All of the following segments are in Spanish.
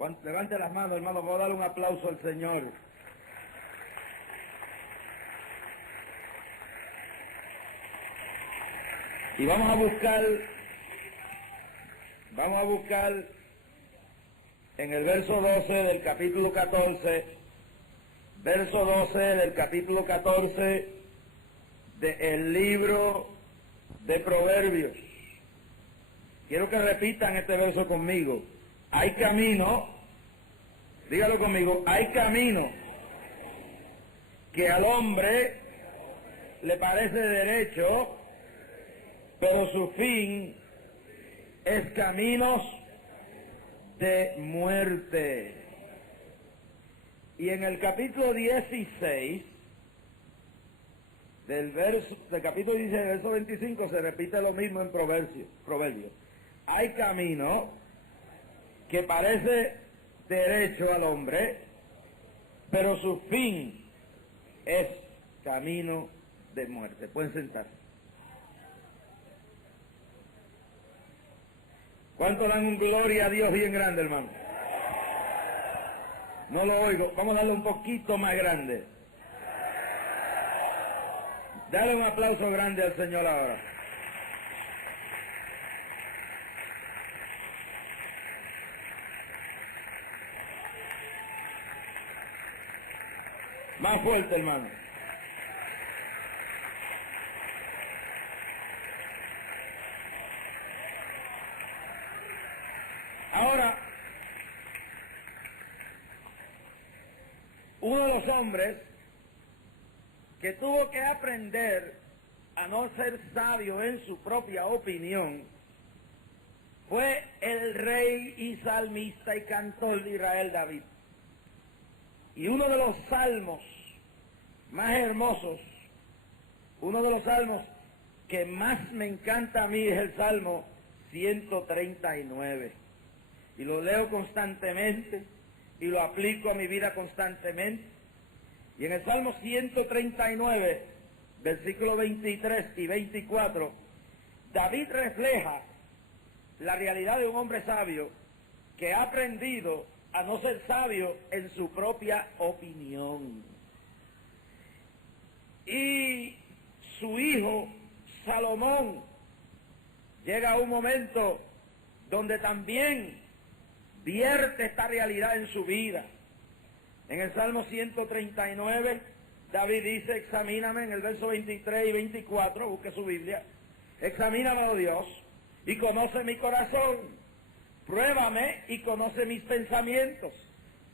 Levante las manos, hermano, vamos a dar un aplauso al Señor. Y vamos a buscar en el verso 12 del capítulo 14, verso 12 del capítulo 14 del libro de Proverbios. Quiero que repitan este verso conmigo. Hay camino, dígalo conmigo, hay camino que al hombre le parece derecho, pero su fin es caminos de muerte. Y en el capítulo 16, del capítulo 16, verso 25, se repite lo mismo en Proverbios. Hay camino que parece derecho al hombre, pero su fin es camino de muerte. Pueden sentarse. ¿Cuánto dan un gloria a Dios bien grande, hermano? No lo oigo. Vamos a darle un poquito más grande. Dale un aplauso grande al Señor ahora. Más fuerte, hermano. Ahora, uno de los hombres que tuvo que aprender a no ser sabio en su propia opinión fue el rey y salmista y cantor de Israel, David. Y uno de los salmos más hermosos, uno de los salmos que más me encanta a mí es el Salmo 139. Y lo leo constantemente y lo aplico a mi vida constantemente. Y en el Salmo 139, versículos 23 y 24, David refleja la realidad de un hombre sabio que ha aprendido a no ser sabio en su propia opinión. Y su hijo Salomón llega a un momento donde también vierte esta realidad en su vida. En el Salmo 139, David dice, examíname, en el verso 23 y 24, busque su Biblia, examíname, oh Dios, y conoce mi corazón, pruébame y conoce mis pensamientos,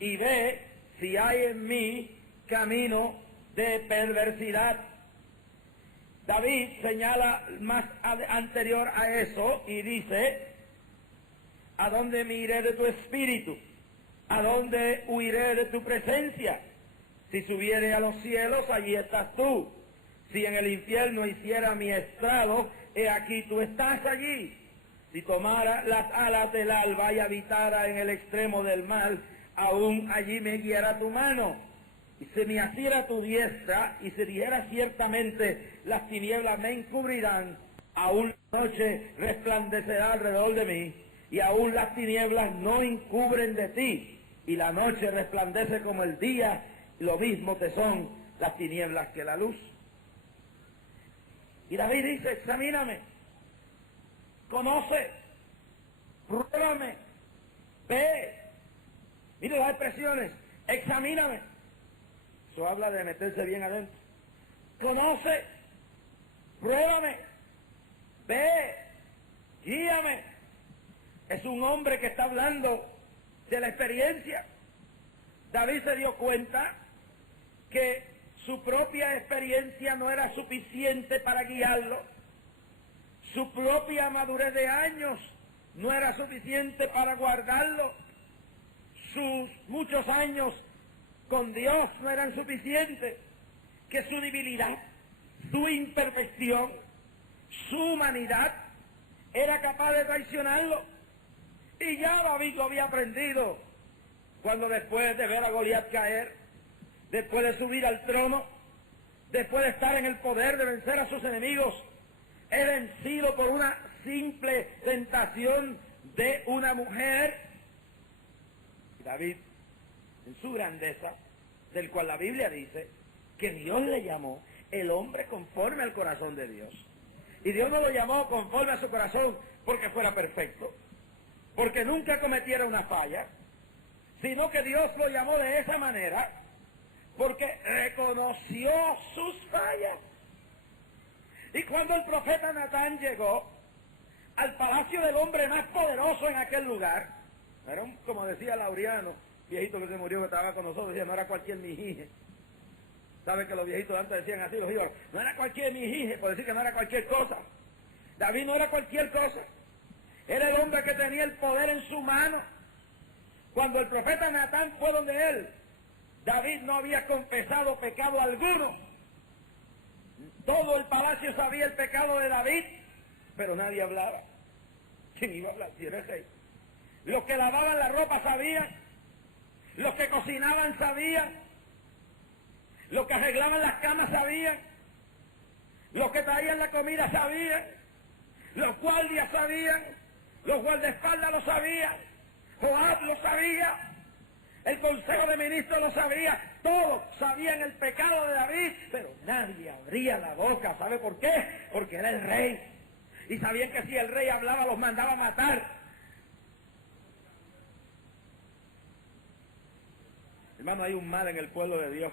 y ve si hay en mí camino de perversidad. David señala más anterior a eso y dice, ¿a dónde me iré de tu espíritu? ¿A dónde huiré de tu presencia? Si subiere a los cielos, allí estás tú. Si en el infierno hiciera mi estrado, he aquí tú estás allí. Si tomara las alas del alba y habitara en el extremo del mal, aún allí me guiará tu mano. Y se me asiera tu diestra, y se dijera ciertamente, las tinieblas me encubrirán, aún la noche resplandecerá alrededor de mí, y aún las tinieblas no encubren de ti, y la noche resplandece como el día, y lo mismo te son las tinieblas que la luz. Y David dice, examíname, conoce, pruébame, ve. Mira las expresiones, examíname. Eso habla de meterse bien adentro. Conoce, pruébame, ve, guíame. Es un hombre que está hablando de la experiencia. David se dio cuenta que su propia experiencia no era suficiente para guiarlo. Su propia madurez de años no era suficiente para guardarlo. Sus muchos años con Dios no eran suficientes. Que su debilidad, su imperfección, su humanidad era capaz de traicionarlo. Y ya David lo había aprendido cuando después de ver a Goliat caer, después de subir al trono, después de estar en el poder de vencer a sus enemigos, es vencido por una simple tentación de una mujer. David, en su grandeza, del cual la Biblia dice que Dios le llamó el hombre conforme al corazón de Dios. Y Dios no lo llamó conforme a su corazón porque fuera perfecto, porque nunca cometiera una falla, sino que Dios lo llamó de esa manera porque reconoció sus fallas. Y cuando el profeta Natán llegó al palacio del hombre más poderoso en aquel lugar, era como decía Laureano, viejito que se murió, que estaba con nosotros, decía, no era cualquier mijije. ¿Sabe que los viejitos antes decían así, los hijos? No era cualquier mijije, por decir que no era cualquier cosa. David no era cualquier cosa. Era el hombre que tenía el poder en su mano. Cuando el profeta Natán fue donde él, David no había confesado pecado alguno. Todo el palacio sabía el pecado de David, pero nadie hablaba. ¿Quién iba a hablar? Si era el rey. Los que lavaban la ropa sabían, los que cocinaban sabían, los que arreglaban las camas sabían, los que traían la comida sabían, los guardias sabían, los guardaespaldas lo sabían, Joab lo sabía, el consejo de ministros lo sabía, todos sabían el pecado de David, pero nadie abría la boca. ¿Sabe por qué? Porque era el rey. Y sabían que si el rey hablaba los mandaba a matar. Hermano, hay un mal en el pueblo de Dios.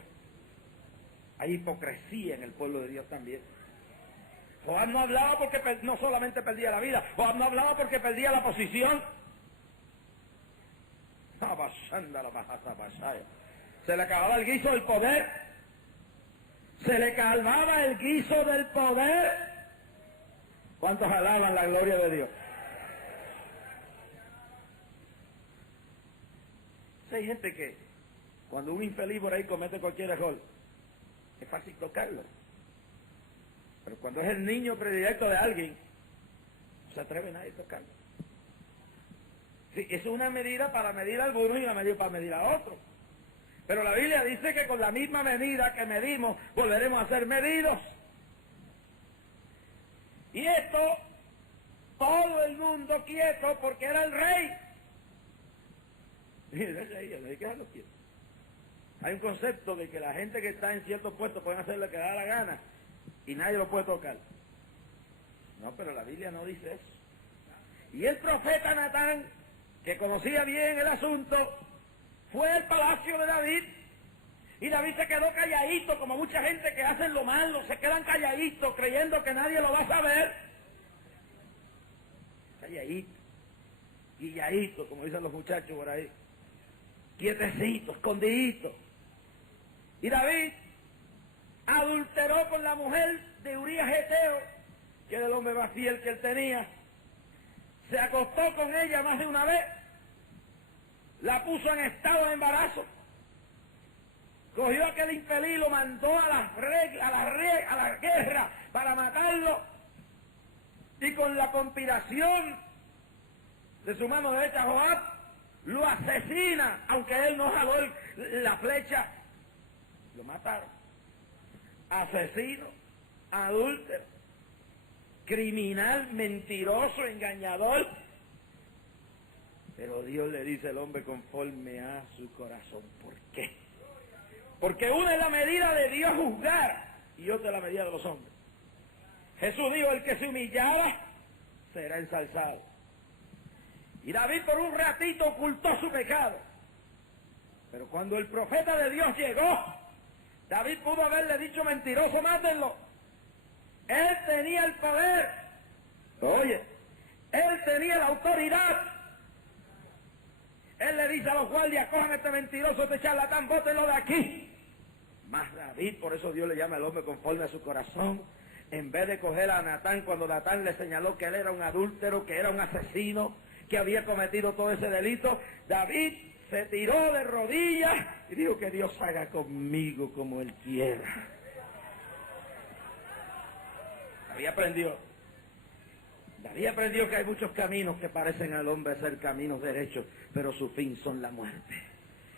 Hay hipocresía en el pueblo de Dios también. Joab no hablaba porque no solamente perdía la vida, Joab no hablaba porque perdía la posición. Se le acababa el guiso del poder. Se le acababa el guiso del poder. ¿Cuántos alaban la gloria de Dios? Hay gente que cuando un infeliz por ahí comete cualquier error, es fácil tocarlo. Pero cuando es el niño predilecto de alguien, no se atreve nadie a tocarlo. Sí, es una medida para medir a algunos y una medida para medir a otros. Pero la Biblia dice que con la misma medida que medimos, volveremos a ser medidos. Y esto, todo el mundo quieto porque era el rey. Hay que dejarlo quieto. Hay un concepto de que la gente que está en ciertos puestos pueden hacer lo que da la gana y nadie lo puede tocar. No, pero la Biblia no dice eso. Y el profeta Natán, que conocía bien el asunto, fue al palacio de David y David se quedó calladito, como mucha gente que hacen lo malo, se quedan calladitos creyendo que nadie lo va a saber. Calladito, guilladito, como dicen los muchachos por ahí, quietecito, escondidito. Y David adulteró con la mujer de Urías Geteo, que era el hombre más fiel que él tenía. Se acostó con ella más de una vez, la puso en estado de embarazo, cogió a aquel infeliz y lo mandó a la guerra para matarlo, y con la conspiración de su mano derecha Joab, lo asesina, aunque él no jaló la flecha, lo mataron. Asesino, adúltero, criminal, mentiroso, engañador. Pero Dios le dice al hombre conforme a su corazón. ¿Por qué? Porque una es la medida de Dios juzgar y otra es la medida de los hombres. Jesús dijo, el que se humillara será ensalzado. Y David por un ratito ocultó su pecado. Pero cuando el profeta de Dios llegó, David pudo haberle dicho, mentiroso, mátenlo. Él tenía el poder. Oye, él tenía la autoridad. Él le dice a los guardias, cojan a este mentiroso, este charlatán, bótenlo de aquí. Más David, por eso Dios le llama al hombre conforme a su corazón, en vez de coger a Natán cuando Natán le señaló que él era un adúltero, que era un asesino, que había cometido todo ese delito, David se tiró de rodillas y dijo que Dios haga conmigo como Él quiera. David aprendió que hay muchos caminos que parecen al hombre ser caminos derechos, pero su fin son la muerte.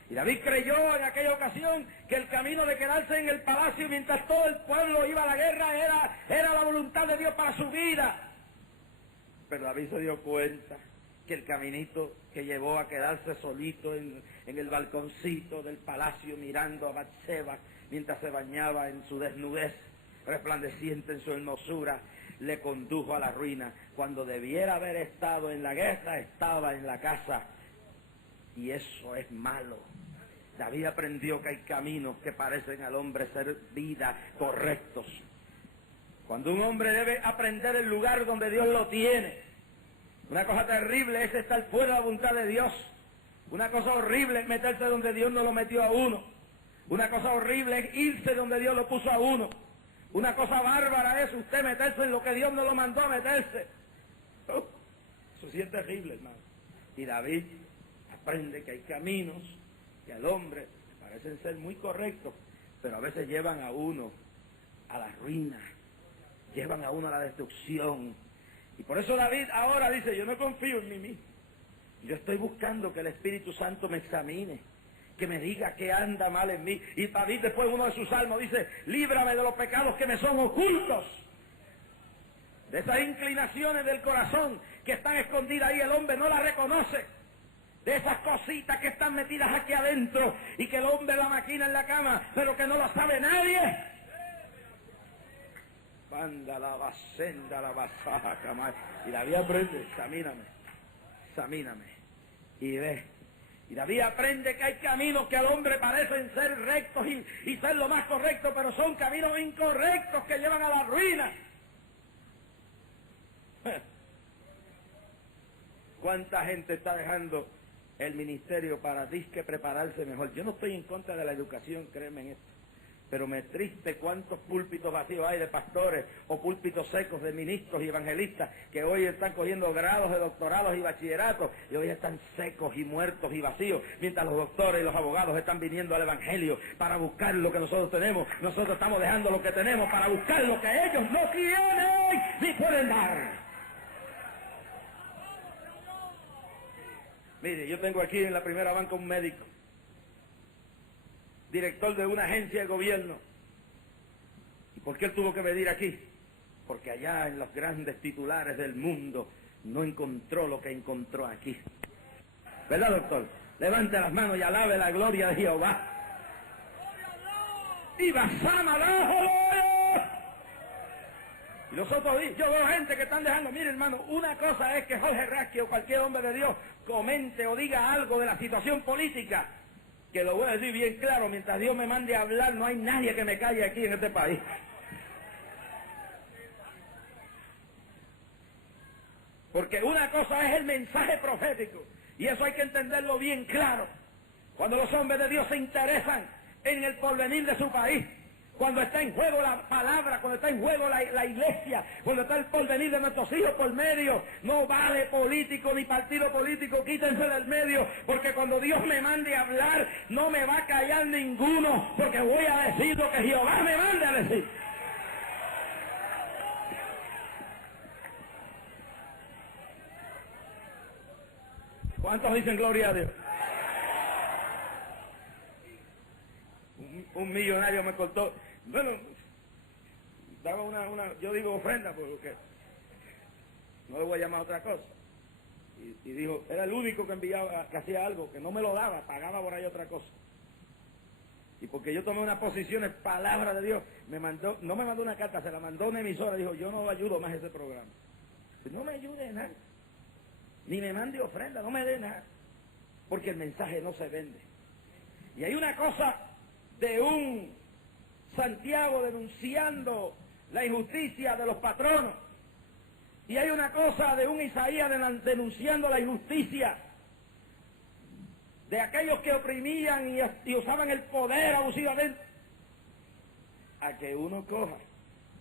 Y David creyó en aquella ocasión que el camino de quedarse en el palacio mientras todo el pueblo iba a la guerra era la voluntad de Dios para su vida. Pero David se dio cuenta que el caminito que llevó a quedarse solito en el balconcito del palacio mirando a Batseba mientras se bañaba en su desnudez, resplandeciente en su hermosura, le condujo a la ruina. Cuando debiera haber estado en la guerra, estaba en la casa. Y eso es malo. David aprendió que hay caminos que parecen al hombre ser vida correctos. Cuando un hombre debe aprender el lugar donde Dios lo tiene. Una cosa terrible es estar fuera de la voluntad de Dios. Una cosa horrible es meterse donde Dios no lo metió a uno. Una cosa horrible es irse donde Dios lo puso a uno. Una cosa bárbara es usted meterse en lo que Dios no lo mandó a meterse. Eso sí es terrible, hermano. Y David aprende que hay caminos que al hombre parecen ser muy correctos, pero a veces llevan a uno a la ruina, llevan a uno a la destrucción. Y por eso David ahora dice, yo no confío en mí mismo. Yo estoy buscando que el Espíritu Santo me examine, que me diga qué anda mal en mí. Y David después uno de sus salmos dice, líbrame de los pecados que me son ocultos. De esas inclinaciones del corazón que están escondidas ahí, el hombre no las reconoce. De esas cositas que están metidas aquí adentro y que el hombre la maquina en la cama, pero que no lo sabe nadie. Banda la basenda la basaja, y David aprende, examíname, y ve. Y David aprende que hay caminos que al hombre parecen ser rectos y ser lo más correcto, pero son caminos incorrectos que llevan a la ruina. ¿Cuánta gente está dejando el ministerio para disque prepararse mejor? Yo no estoy en contra de la educación, créeme en esto, pero me triste cuántos púlpitos vacíos hay de pastores o púlpitos secos de ministros y evangelistas que hoy están cogiendo grados de doctorados y bachilleratos y hoy están secos y muertos y vacíos, mientras los doctores y los abogados están viniendo al evangelio para buscar lo que nosotros tenemos. Nosotros estamos dejando lo que tenemos para buscar lo que ellos no tienen ni pueden dar. Mire, yo tengo aquí en la primera banca un médico, director de una agencia de gobierno. ¿Y por qué él tuvo que venir aquí? Porque allá en los grandes titulares del mundo no encontró lo que encontró aquí. ¿Verdad, doctor? Levante las manos y alabe la gloria de Jehová. Y basama y nosotros, yo veo gente que están dejando, mire hermano, una cosa es que Jorge Rasque o cualquier hombre de Dios comente o diga algo de la situación política, que lo voy a decir bien claro, mientras Dios me mande a hablar, no hay nadie que me calle aquí en este país. Porque una cosa es el mensaje profético, y eso hay que entenderlo bien claro. Cuando los hombres de Dios se interesan en el porvenir de su país, cuando está en juego la palabra, cuando está en juego la iglesia, cuando está el porvenir de nuestros hijos por medio, no vale político ni partido político, quítense del medio, porque cuando Dios me mande a hablar, no me va a callar ninguno, porque voy a decir lo que Jehová me mande a decir. ¿Cuántos dicen gloria a Dios? Un millonario me cortó, bueno, daba yo digo ofrenda porque no le voy a llamar otra cosa. Y dijo, era el único que enviaba, que hacía algo, que no me lo daba, pagaba por ahí otra cosa. Y porque yo tomé unas posiciones, palabra de Dios, no me mandó una carta, se la mandó una emisora, dijo, yo no ayudo más ese programa. No me ayude en nada, ni me mande ofrenda, no me dé nada, porque el mensaje no se vende. Y hay una cosa de un Santiago denunciando la injusticia de los patronos, y hay una cosa de un Isaías denunciando la injusticia de aquellos que oprimían y usaban el poder abusivamente, a que uno coja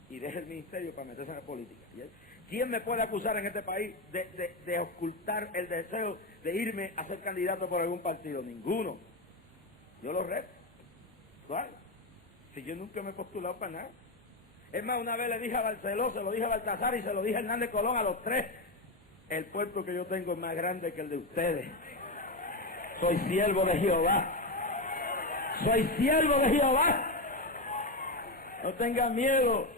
y deje el ministerio para meterse en la política. ¿Quién me puede acusar en este país de ocultar el deseo de irme a ser candidato por algún partido? Ninguno. Yo lo reto. ¿Cuál? Si yo nunca me he postulado para nada. Es más, una vez le dije a Barceló, se lo dije a Baltasar y se lo dije a Hernández Colón, a los tres. El puerto que yo tengo es más grande que el de ustedes. Soy siervo de Jehová. Soy siervo de Jehová. No tengan miedo.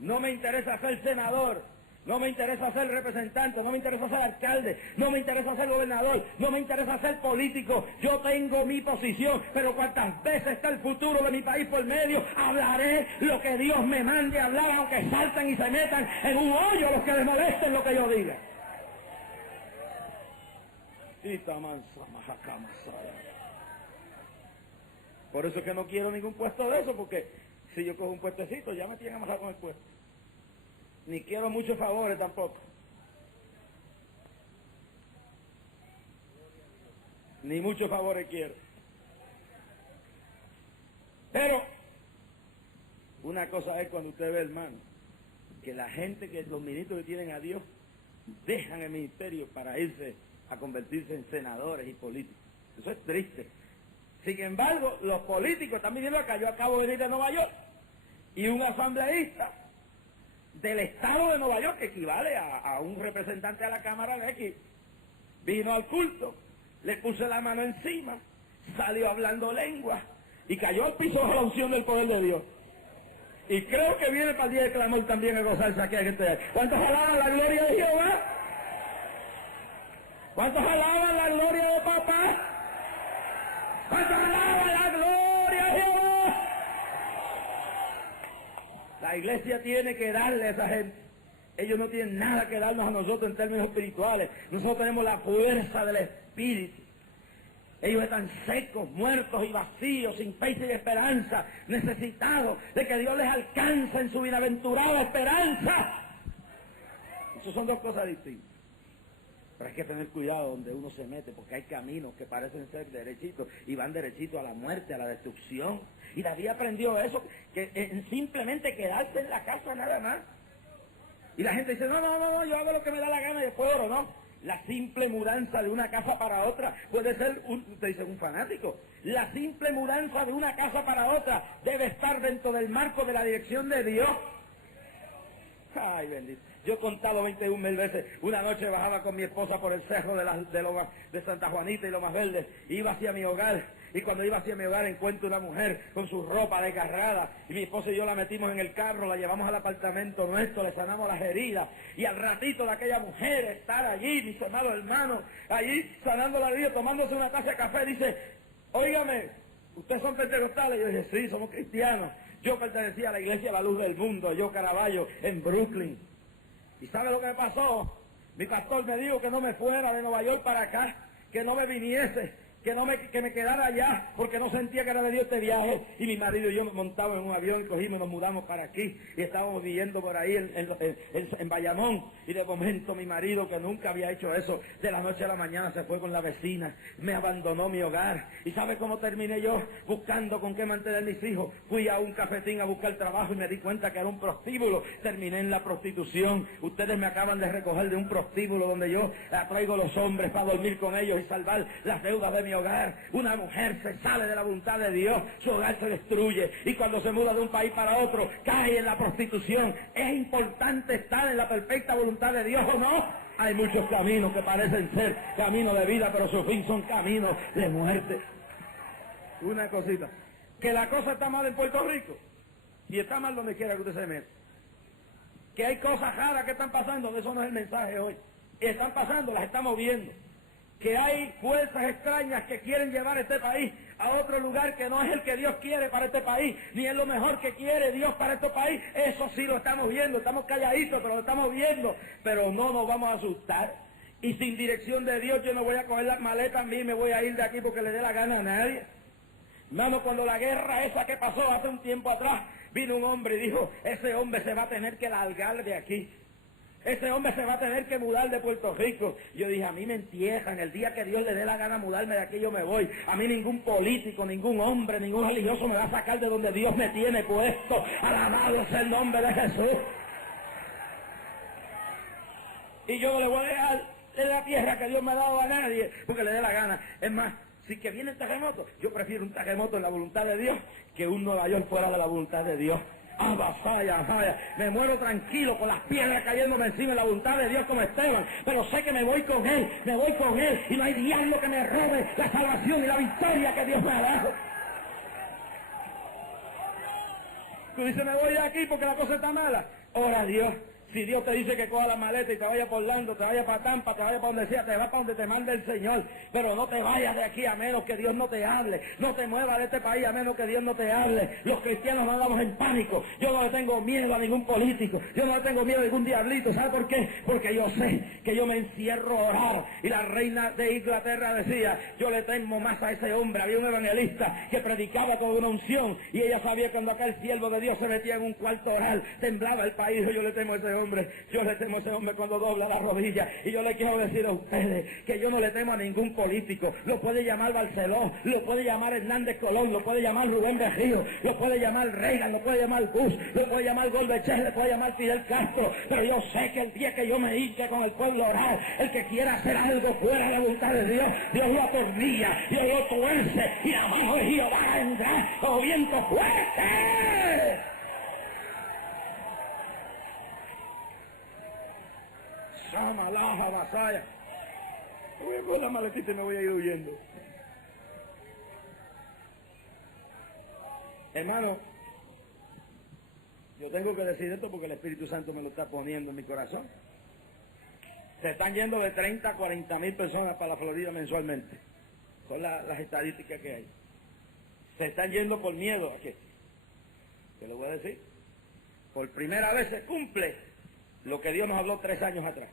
No me interesa ser senador. No me interesa ser representante, no me interesa ser alcalde, no me interesa ser gobernador, no me interesa ser político. Yo tengo mi posición, pero cuantas veces está el futuro de mi país por medio, hablaré lo que Dios me mande a hablar, aunque salten y se metan en un hoyo los que les molesten lo que yo diga. Por eso es que no quiero ningún puesto de eso, porque si yo cojo un puestecito ya me tienen amarrado con el puesto. Ni quiero muchos favores tampoco. Ni muchos favores quiero. Pero una cosa es cuando usted ve, hermano, que la gente, que los ministros que tienen a Dios, dejan el ministerio para irse a convertirse en senadores y políticos. Eso es triste. Sin embargo, los políticos están viniendo acá. Yo acabo de venir de Nueva York y un asambleísta del estado de Nueva York, que equivale a un representante a la Cámara de aquí, vino al culto, le puse la mano encima, salió hablando lengua y cayó al piso bajo la unción del poder de Dios. Y creo que viene para el día de clamor también a gozarse aquí. ¿Cuántos alaban la gloria de Jehová? ¿Cuántos alaban la gloria de papá? ¿Cuántos alaban la gloria de Jehová? La iglesia tiene que darle a esa gente. Ellos no tienen nada que darnos a nosotros en términos espirituales. Nosotros tenemos la fuerza del Espíritu. Ellos están secos, muertos y vacíos, sin fe y sin esperanza, necesitados de que Dios les alcance en su bienaventurada esperanza. Esas son dos cosas distintas. Pero hay que tener cuidado donde uno se mete, porque hay caminos que parecen ser derechitos y van derechitos a la muerte, a la destrucción. Y David aprendió eso, que simplemente quedarse en la casa nada más. Y la gente dice, no, yo hago lo que me da la gana y después oro, ¿no? La simple mudanza de una casa para otra puede ser, usted dice, un fanático. La simple mudanza de una casa para otra debe estar dentro del marco de la dirección de Dios. Ay, bendito. Yo he contado 21,000 veces. Una noche bajaba con mi esposa por el cerro de Santa Juanita y Lomas Verdes. Iba hacia mi hogar. Y cuando iba hacia mi hogar encuentro una mujer con su ropa desgarrada. Y mi esposa y yo la metimos en el carro, la llevamos al apartamento nuestro, le sanamos las heridas. Y al ratito de aquella mujer estar allí, mis amados hermanos, allí sanando la herida, tomándose una taza de café, dice, óigame, ¿ustedes son pentecostales? Yo dije, sí, somos cristianos. Yo pertenecía a la iglesia La Luz del Mundo, yo Caraballo, en Brooklyn. ¿Y sabe lo que me pasó? Mi pastor me dijo que no me fuera de Nueva York para acá, que no me viniese, que me quedara allá, porque no sentía que era de Dios este viaje. Y mi marido y yo nos montamos en un avión y cogimos, nos mudamos para aquí, y estábamos viviendo por ahí en Bayamón. Y de momento mi marido, que nunca había hecho eso, de la noche a la mañana se fue con la vecina, me abandonó mi hogar. ¿Y sabe cómo terminé yo? Buscando con qué mantener mis hijos. Fui a un cafetín a buscar trabajo y me di cuenta que era un prostíbulo. Terminé en la prostitución. Ustedes me acaban de recoger de un prostíbulo donde yo traigo los hombres para dormir con ellos y salvar las deudas de mi hogar. Una mujer se sale de la voluntad de Dios, su hogar se destruye, y cuando se muda de un país para otro cae en la prostitución. ¿Es importante estar en la perfecta voluntad de Dios o no? Hay muchos caminos que parecen ser caminos de vida, pero su fin son caminos de muerte. Una cosita, que la cosa está mal en Puerto Rico, y está mal donde quiera que usted se meta. Que hay cosas raras que están pasando, de eso no es el mensaje hoy. Están pasando, las estamos viendo. Que hay fuerzas extrañas que quieren llevar este país a otro lugar que no es el que Dios quiere para este país, ni es lo mejor que quiere Dios para este país. Eso sí lo estamos viendo, estamos calladitos, pero lo estamos viendo. Pero no nos vamos a asustar. Y sin dirección de Dios yo no voy a coger las maletas a mí y me voy a ir de aquí porque le dé la gana a nadie. Hermano, cuando la guerra esa que pasó hace un tiempo atrás, vino un hombre y dijo, ese hombre se va a tener que largar de aquí. Ese hombre se va a tener que mudar de Puerto Rico. Yo dije, a mí me entierran, el día que Dios le dé la gana mudarme de aquí yo me voy. A mí ningún político, ningún hombre, ningún religioso me va a sacar de donde Dios me tiene puesto. Alabado sea el nombre de Jesús. Y yo no le voy a dejar de la tierra que Dios me ha dado a nadie, porque le dé la gana. Es más, si que viene el terremoto, yo prefiero un terremoto en la voluntad de Dios que un Nueva York fuera de la voluntad de Dios. Vaya, me muero tranquilo con las piedras cayéndome encima en la voluntad de Dios como Esteban, pero sé que me voy con Él, y no hay diablo que me robe la salvación y la victoria que Dios me ha dado. Tú dices, me voy de aquí porque la cosa está mala. Ora a Dios, Si Dios te dice que coja la maleta y te vaya por Orlando, te vaya para Tampa, te vaya para donde sea, te va para donde te mande el Señor. Pero no te vayas de aquí a menos que Dios no te hable. No te muevas de este país a menos que Dios no te hable. Los cristianos no andamos en pánico. Yo no le tengo miedo a ningún político. Yo no le tengo miedo a ningún diablito. ¿Sabe por qué? Porque yo sé que yo me encierro a orar. Y la reina de Inglaterra decía, yo le temo más a ese hombre. Había un evangelista que predicaba con una unción y ella sabía que cuando aquel siervo de Dios se metía en un cuarto oral, temblaba el país. Yo le temo a ese hombre. Yo le temo a ese hombre cuando dobla la rodilla. Y yo le quiero decir a ustedes que yo no le temo a ningún político. Lo puede llamar Barceló, lo puede llamar Hernández Colón, lo puede llamar Rubén Berrío, lo puede llamar Reagan, lo puede llamar Bush, lo puede llamar Gorbachev, lo puede llamar Fidel Castro. Pero yo sé que el día que yo me hinche con el pueblo a orar, el que quiera hacer algo fuera de la voluntad de Dios, Dios lo atornilla, Dios lo tuerce y la mano de Jehová vendrá como viento fuerte. Samalaja Basaya. Voy a coger la maletita y me voy a ir huyendo. Hermano, yo tengo que decir esto porque el Espíritu Santo me lo está poniendo en mi corazón. Se están yendo de 30 a 40 mil personas para la Florida mensualmente. Son las estadísticas que hay. Se están yendo por miedo a que, te lo voy a decir, por primera vez se cumple lo que Dios nos habló 3 años atrás.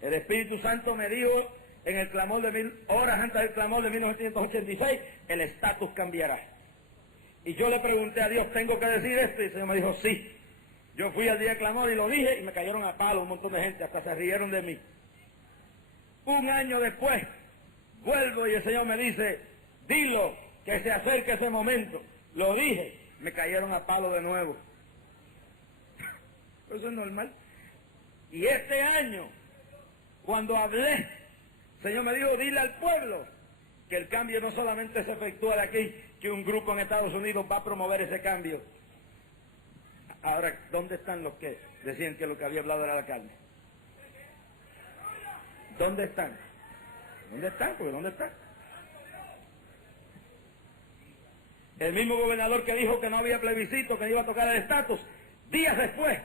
El Espíritu Santo me dijo en el clamor de 1000 horas antes del clamor de 1986, el estatus cambiará. Y yo le pregunté a Dios, ¿tengo que decir esto? Y el Señor me dijo, sí. Yo fui al día del clamor y lo dije y me cayeron a palo un montón de gente, hasta se rieron de mí. Un año después, vuelvo y el Señor me dice, dilo, que se acerque ese momento. Lo dije, me cayeron a palo de nuevo. Eso es normal. Y este año, cuando hablé, el Señor me dijo, dile al pueblo que el cambio no solamente se efectúa de aquí, que un grupo en Estados Unidos va a promover ese cambio. Ahora, ¿dónde están los que decían que lo que había hablado era la carne? ¿Dónde están? ¿Dónde están? Porque ¿dónde están? El mismo gobernador que dijo que no había plebiscito, que iba a tocar el estatus, días después,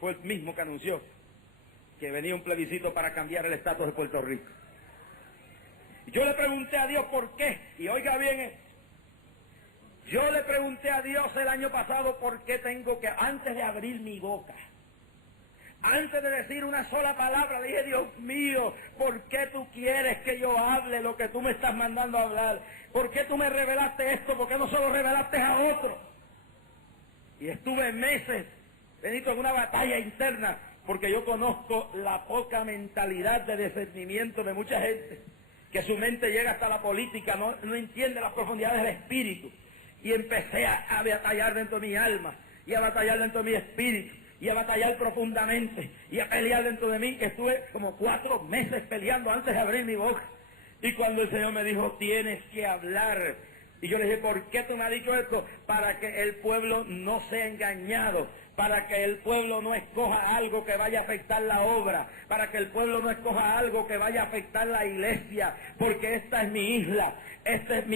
fue el mismo que anunció que venía un plebiscito para cambiar el estatus de Puerto Rico. Yo le pregunté a Dios por qué, y oiga bien esto. Yo le pregunté a Dios el año pasado por qué tengo que, antes de abrir mi boca, antes de decir una sola palabra, dije, Dios mío, ¿por qué tú quieres que yo hable lo que tú me estás mandando a hablar? ¿Por qué tú me revelaste esto? ¿Por qué no solo revelaste a otro? Y estuve meses, Benito, en una batalla interna, porque yo conozco la poca mentalidad de discernimiento de mucha gente, que su mente llega hasta la política, no entiende las profundidades del espíritu. Y empecé a batallar dentro de mi alma, y a batallar dentro de mi espíritu, y a batallar profundamente, y a pelear dentro de mí, que estuve como 4 meses peleando antes de abrir mi boca. Y cuando el Señor me dijo, tienes que hablar, y yo le dije, ¿por qué tú me has dicho esto? Para que el pueblo no sea engañado, para que el pueblo no escoja algo que vaya a afectar la obra, para que el pueblo no escoja algo que vaya a afectar la iglesia, porque esta es mi isla, esta es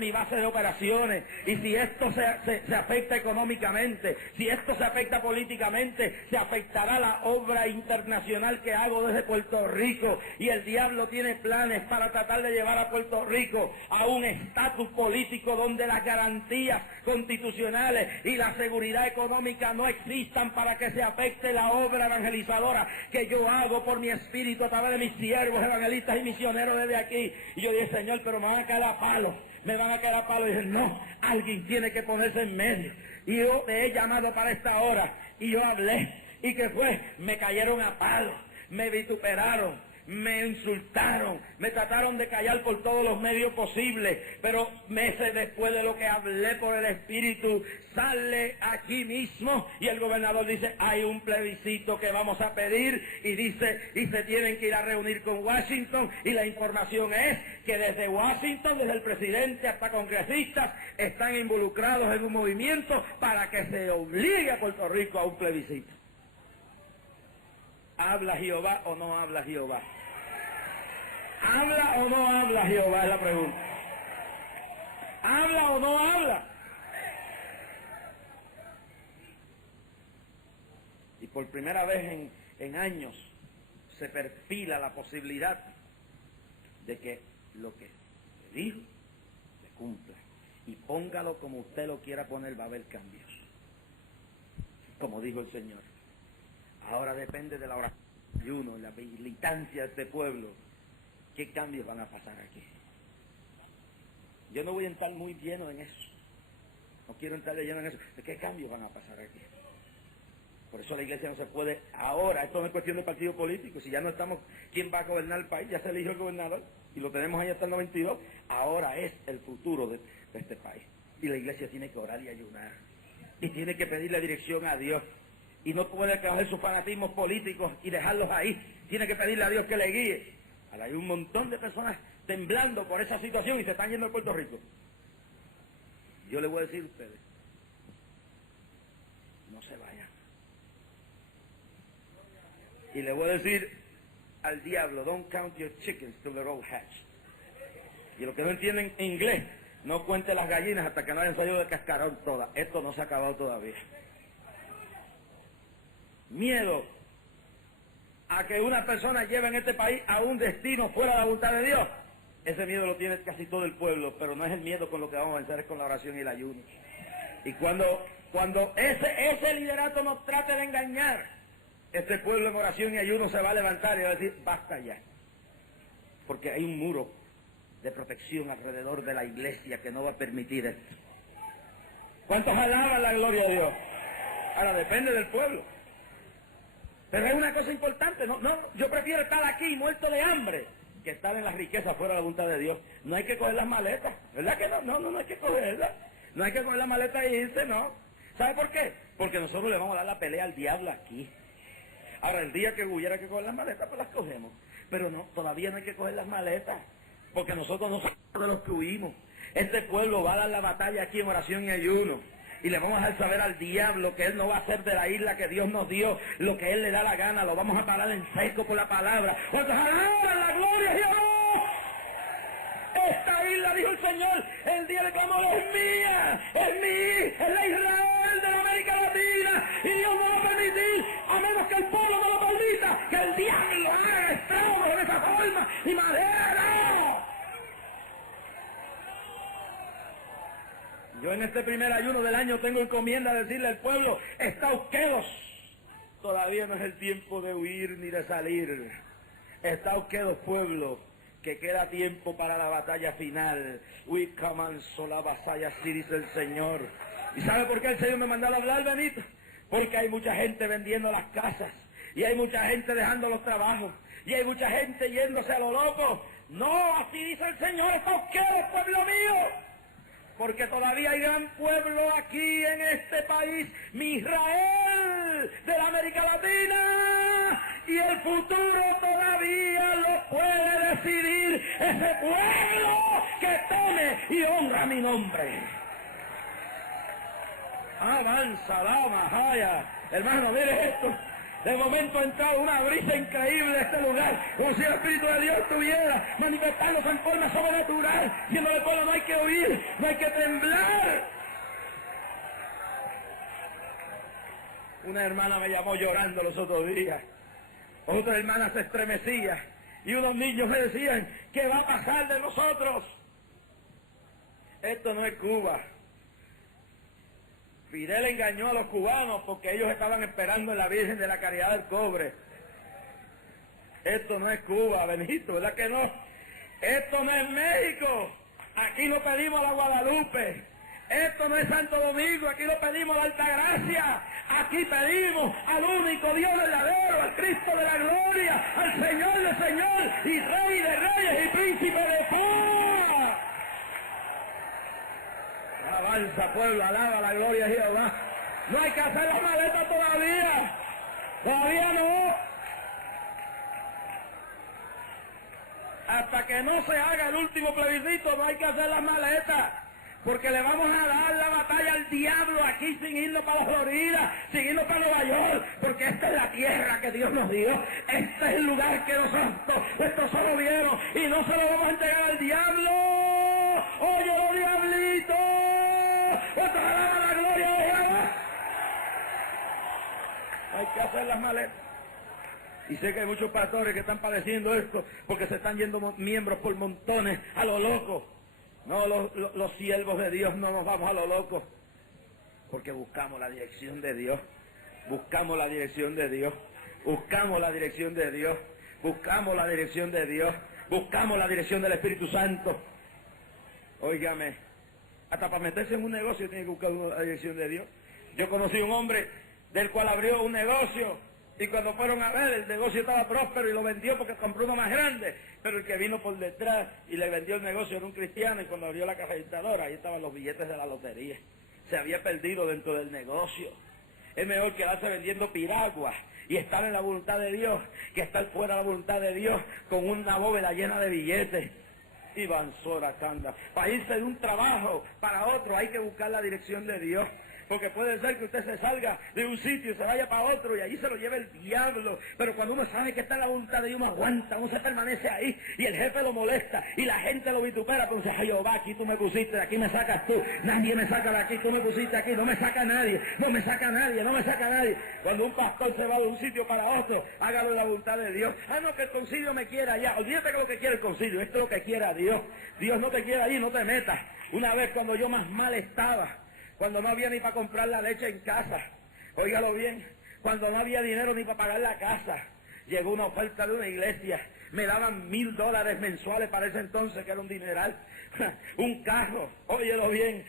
mi base de operaciones, y si esto se afecta económicamente, si esto se afecta políticamente, se afectará la obra internacional que hago desde Puerto Rico, y el diablo tiene planes para tratar de llevar a Puerto Rico a un estatus político donde las garantías constitucionales y la seguridad económica no existan para que se afecte la obra evangelizadora que yo hago por mi espíritu a través de mis siervos, evangelistas y misioneros desde aquí. Y yo dije, Señor, pero me van a caer a palos, me van a caer a palos. Y dije, no, alguien tiene que ponerse en medio. Y yo te he llamado para esta hora, y yo hablé, y que fue, me cayeron a palos, me vituperaron, me insultaron, me trataron de callar por todos los medios posibles, pero meses después de lo que hablé por el Espíritu, sale aquí mismo y el gobernador dice, hay un plebiscito que vamos a pedir, y dice, y se tienen que ir a reunir con Washington, y la información es que desde Washington, desde el presidente hasta congresistas, están involucrados en un movimiento para que se obligue a Puerto Rico a un plebiscito. ¿Habla Jehová o no habla Jehová? ¿Habla o no habla Jehová? Es la pregunta. ¿Habla o no habla? por primera vez en años se perfila la posibilidad de que lo que se dijo se cumpla. Y póngalo como usted lo quiera poner, va a haber cambios. Como dijo el Señor. Ahora depende de la oración, la militancia de este pueblo, qué cambios van a pasar aquí. Yo no voy a entrar muy lleno en eso. No quiero entrar de lleno en eso. ¿De qué cambios van a pasar aquí? Por eso la iglesia no se puede ahora. Esto no es cuestión de partido político. Si ya no estamos, ¿quién va a gobernar el país? Ya se eligió el gobernador y lo tenemos ahí hasta el 92. Ahora es el futuro de este país. Y la iglesia tiene que orar y ayunar. Y tiene que pedirle dirección a Dios. Y no puede coger sus fanatismos políticos y dejarlos ahí. Tiene que pedirle a Dios que le guíe. Ahora hay un montón de personas temblando por esa situación y se están yendo a Puerto Rico. Yo le voy a decir a ustedes, no se vayan. Y le voy a decir al diablo, don't count your chickens till they're all hatched. Y los que no entienden inglés, no cuente las gallinas hasta que no hayan salido de cascarón todas. Esto no se ha acabado todavía. Miedo a que una persona lleve en este país a un destino fuera de la voluntad de Dios. Ese miedo lo tiene casi todo el pueblo, pero no es el miedo con lo que vamos a vencer, es con la oración y el ayuno. Y cuando ese liderato nos trate de engañar, este pueblo en oración y ayuno se va a levantar y va a decir, basta ya. Porque hay un muro de protección alrededor de la iglesia que no va a permitir esto. ¿Cuántos alaban la gloria de Dios? Ahora depende del pueblo. Pero es una cosa importante, no, yo prefiero estar aquí muerto de hambre que estar en las riquezas fuera de la voluntad de Dios. No hay que coger las maletas, ¿verdad que no? No hay que cogerlas. No hay que coger las maletas e irse, no. ¿Sabe por qué? Porque nosotros le vamos a dar la pelea al diablo aquí. Ahora, el día que hubiera que coger las maletas, pues las cogemos. Pero no, todavía no hay que coger las maletas, porque nosotros no somos de los que huimos. Este pueblo va a dar la batalla aquí en oración y ayuno. Y le vamos a dejar saber al diablo que él no va a hacer de la isla que Dios nos dio lo que él le da la gana. Lo vamos a parar en seco por la palabra. ¡Cuántos alaban la gloria de Dios! Esta isla, dijo el Señor, el día de clamor es mía, es la Israel de la América Latina. Y Dios no va a permitir, a menos que el pueblo no lo permita, que el diablo haga estragos en esa forma y madera. Yo en este primer ayuno del año tengo encomienda de decirle al pueblo, estáos quedos. Todavía no es el tiempo de huir ni de salir. Estáos quedos, pueblo, que queda tiempo para la batalla final. We comenzó la batalla, así dice el Señor. ¿Y sabe por qué el Señor me mandó a hablar, Benito? Porque hay mucha gente vendiendo las casas, y hay mucha gente dejando los trabajos, y hay mucha gente yéndose a lo loco. No, así dice el Señor, estáos quedos, pueblo mío. Porque todavía hay gran pueblo aquí en este país, mi Israel de la América Latina, y el futuro todavía lo puede decidir ese pueblo que tome y honra mi nombre. Avanza, dama, jaya. Hermano, mire esto. De momento ha entrado una brisa increíble en este lugar, como si el Espíritu de Dios estuviera manifestándose en forma sobrenatural, diciendo al pueblo no hay que huir, no hay que temblar. Una hermana me llamó llorando los otros días, otra hermana se estremecía, y unos niños me decían, ¿qué va a pasar de nosotros? Esto no es Cuba. Fidel engañó a los cubanos porque ellos estaban esperando en la Virgen de la Caridad del Cobre. Esto no es Cuba, Benito, ¿verdad que no? Esto no es México. Aquí no pedimos a la Guadalupe. Esto no es Santo Domingo, aquí no pedimos a la Altagracia. Aquí pedimos al único Dios verdadero, al Cristo de la gloria, al Señor de señores y Rey de reyes y Príncipe de paz. Avanza, pueblo, alaba la gloria de Jehová. No hay que hacer las maletas todavía. Todavía no. Hasta que no se haga el último plebiscito, no hay que hacer las maletas. Porque le vamos a dar la batalla al diablo aquí sin irnos para la Florida, sin irnos para Nueva York. Porque esta es la tierra que Dios nos dio. Este es el lugar que nuestros ojos vieron. Y no se lo vamos a entregar al diablo. ¡Óyelo, diablito! ¡Ojalá la gloria de Jehová! Hay que hacer las maletas. Y sé que hay muchos pastores que están padeciendo esto porque se están yendo miembros por montones a lo loco. No, los siervos de Dios no nos vamos a lo loco, porque buscamos la dirección de Dios. Buscamos la dirección de Dios. Buscamos la dirección de Dios. Buscamos la dirección de Dios. Buscamos la dirección del Espíritu Santo. Óigame, hasta para meterse en un negocio tiene que buscar la dirección de Dios. Yo conocí un hombre del cual abrió un negocio y cuando fueron a ver el negocio estaba próspero y lo vendió porque compró uno más grande, pero el que vino por detrás y le vendió el negocio era un cristiano y cuando abrió la caja registradora ahí estaban los billetes de la lotería. Se había perdido dentro del negocio. Es mejor quedarse vendiendo piraguas y estar en la voluntad de Dios que estar fuera de la voluntad de Dios con una bóveda llena de billetes. Y Bansora Canda. Para irse de un trabajo para otro hay que buscar la dirección de Dios. Porque puede ser que usted se salga de un sitio y se vaya para otro y allí se lo lleve el diablo. Pero cuando uno sabe que está en la voluntad de Dios, uno aguanta, uno se permanece ahí y el jefe lo molesta y la gente lo vitupera. Entonces, ay Jehová, aquí tú me pusiste, de aquí me sacas tú. Nadie me saca de aquí, tú me pusiste aquí. No me saca nadie, no me saca nadie, no me saca nadie. Cuando un pastor se va de un sitio para otro, hágalo en la voluntad de Dios. Ah, no, que el concilio me quiera allá. Olvídate que lo que quiere el concilio, esto es lo que quiera Dios. Dios no te quiere allí, no te metas. Una vez cuando yo más mal estaba, cuando no había ni para comprar la leche en casa, óigalo bien, cuando no había dinero ni para pagar la casa, llegó una oferta de una iglesia, me daban $1000 mensuales para ese entonces, que era un dineral, un carro, óyelo bien,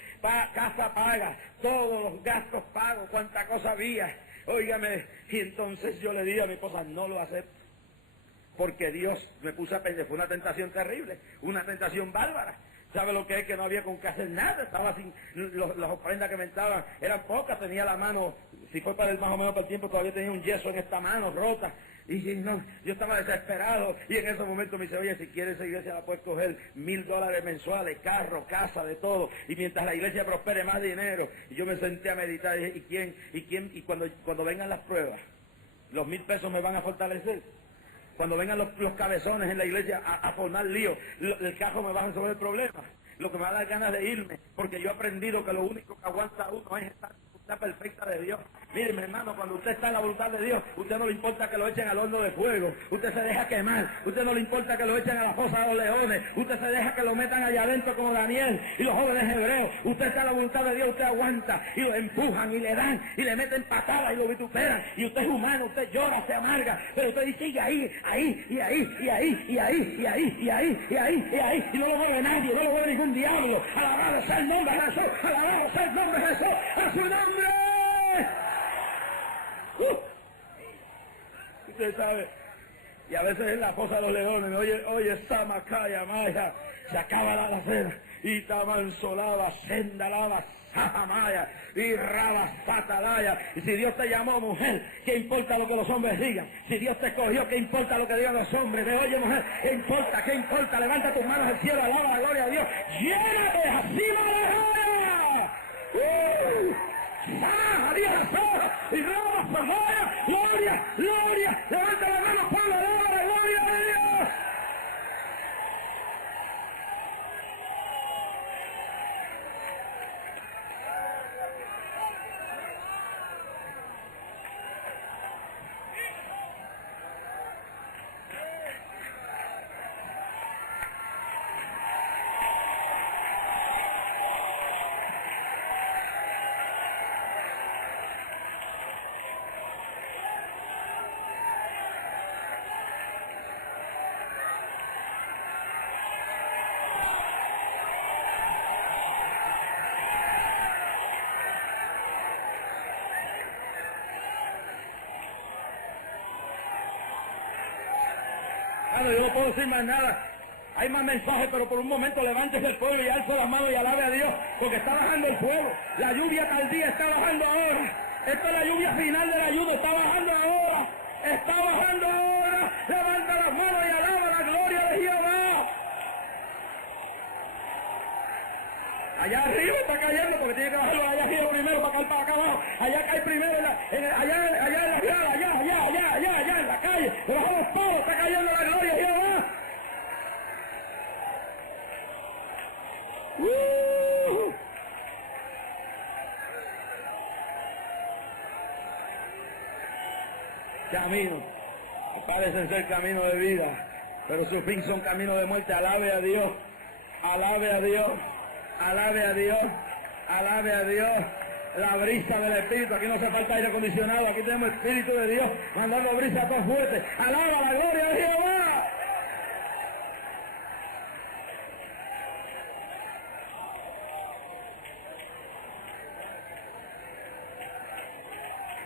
casa paga, todos los gastos pagos, cuánta cosa había, óigame, y entonces yo le dije a mi esposa, no lo acepto, porque Dios me puso a pensar, fue una tentación terrible, una tentación bárbara. ¿Sabe lo que es? Que no había con qué hacer nada, estaba sin, las ofrendas que me estaban eran pocas, tenía la mano, si fue para el más o menos para el tiempo, todavía tenía un yeso en esta mano rota, y no, yo estaba desesperado, y en ese momento me dice, oye, si quieres esa iglesia la puedes coger, $1000 mensuales, carro, casa, de todo, y mientras la iglesia prospere más dinero, y yo me senté a meditar, y dije, y cuando vengan las pruebas, los $1000 me van a fortalecer. Cuando vengan los cabezones en la iglesia a formar lío, el carro me va a resolver el problema. Lo que me va a dar ganas de irme, porque yo he aprendido que lo único que aguanta uno es estar en la voluntad perfecta de Dios. Mire, mi hermano, cuando usted está en la voluntad de Dios, usted no le importa que lo echen al horno de fuego, usted se deja quemar, usted no le importa que lo echen a la fosa de los leones, usted se deja que lo metan allá adentro como Daniel y los jóvenes hebreos, usted está en la voluntad de Dios, usted aguanta y lo empujan y le dan y le meten patadas y lo vituperan y usted es humano, usted llora, se amarga, pero usted sigue ahí, y no lo mueve nadie, no lo mueve ningún diablo. Alabado sea el nombre de Jesús, alabado sea el nombre de Jesús, a su nombre. Usted sabe, y a veces en la fosa de los leones, oye, Samacaya, Maya, se acaba la cena, y Tamansolaba, Sendalaba, Sajamaya, y Rabasatalaya. Y si Dios te llamó mujer, ¿qué importa lo que los hombres digan? Si Dios te escogió, ¿qué importa lo que digan los hombres? Me oye mujer, ¿qué importa? ¿Qué importa? Levanta tus manos al cielo, alaba la gloria a Dios, llénate, así no le y Roma, gloria, gloria, levanta las manos, Pablo, gloria a Dios. Yo no puedo decir más nada. Hay más mensajes, pero por un momento levántese el pueblo y alza las manos y alabe a Dios, porque está bajando el fuego. La lluvia tardía está bajando ahora. Esta es la lluvia final del ayuno, está bajando ahora. Está bajando ahora. Levanta las manos y alaba la gloria de Jehová. Allá arriba está cayendo, porque tiene que bajarlo allá arriba primero para caer para acá abajo. Allá cae primero, allá en la grada, allá en la calle. Debajo de los palos está cayendo la gloria de Jehová. caminos que parecen ser caminos de vida, pero su fin son caminos de muerte. Alabe a Dios, alabe a Dios, alabe a Dios, alabe a Dios. La brisa del Espíritu, aquí no hace falta aire acondicionado, aquí tenemos el Espíritu de Dios mandando brisa a todos fuertes. Alaba la gloria de Jehová.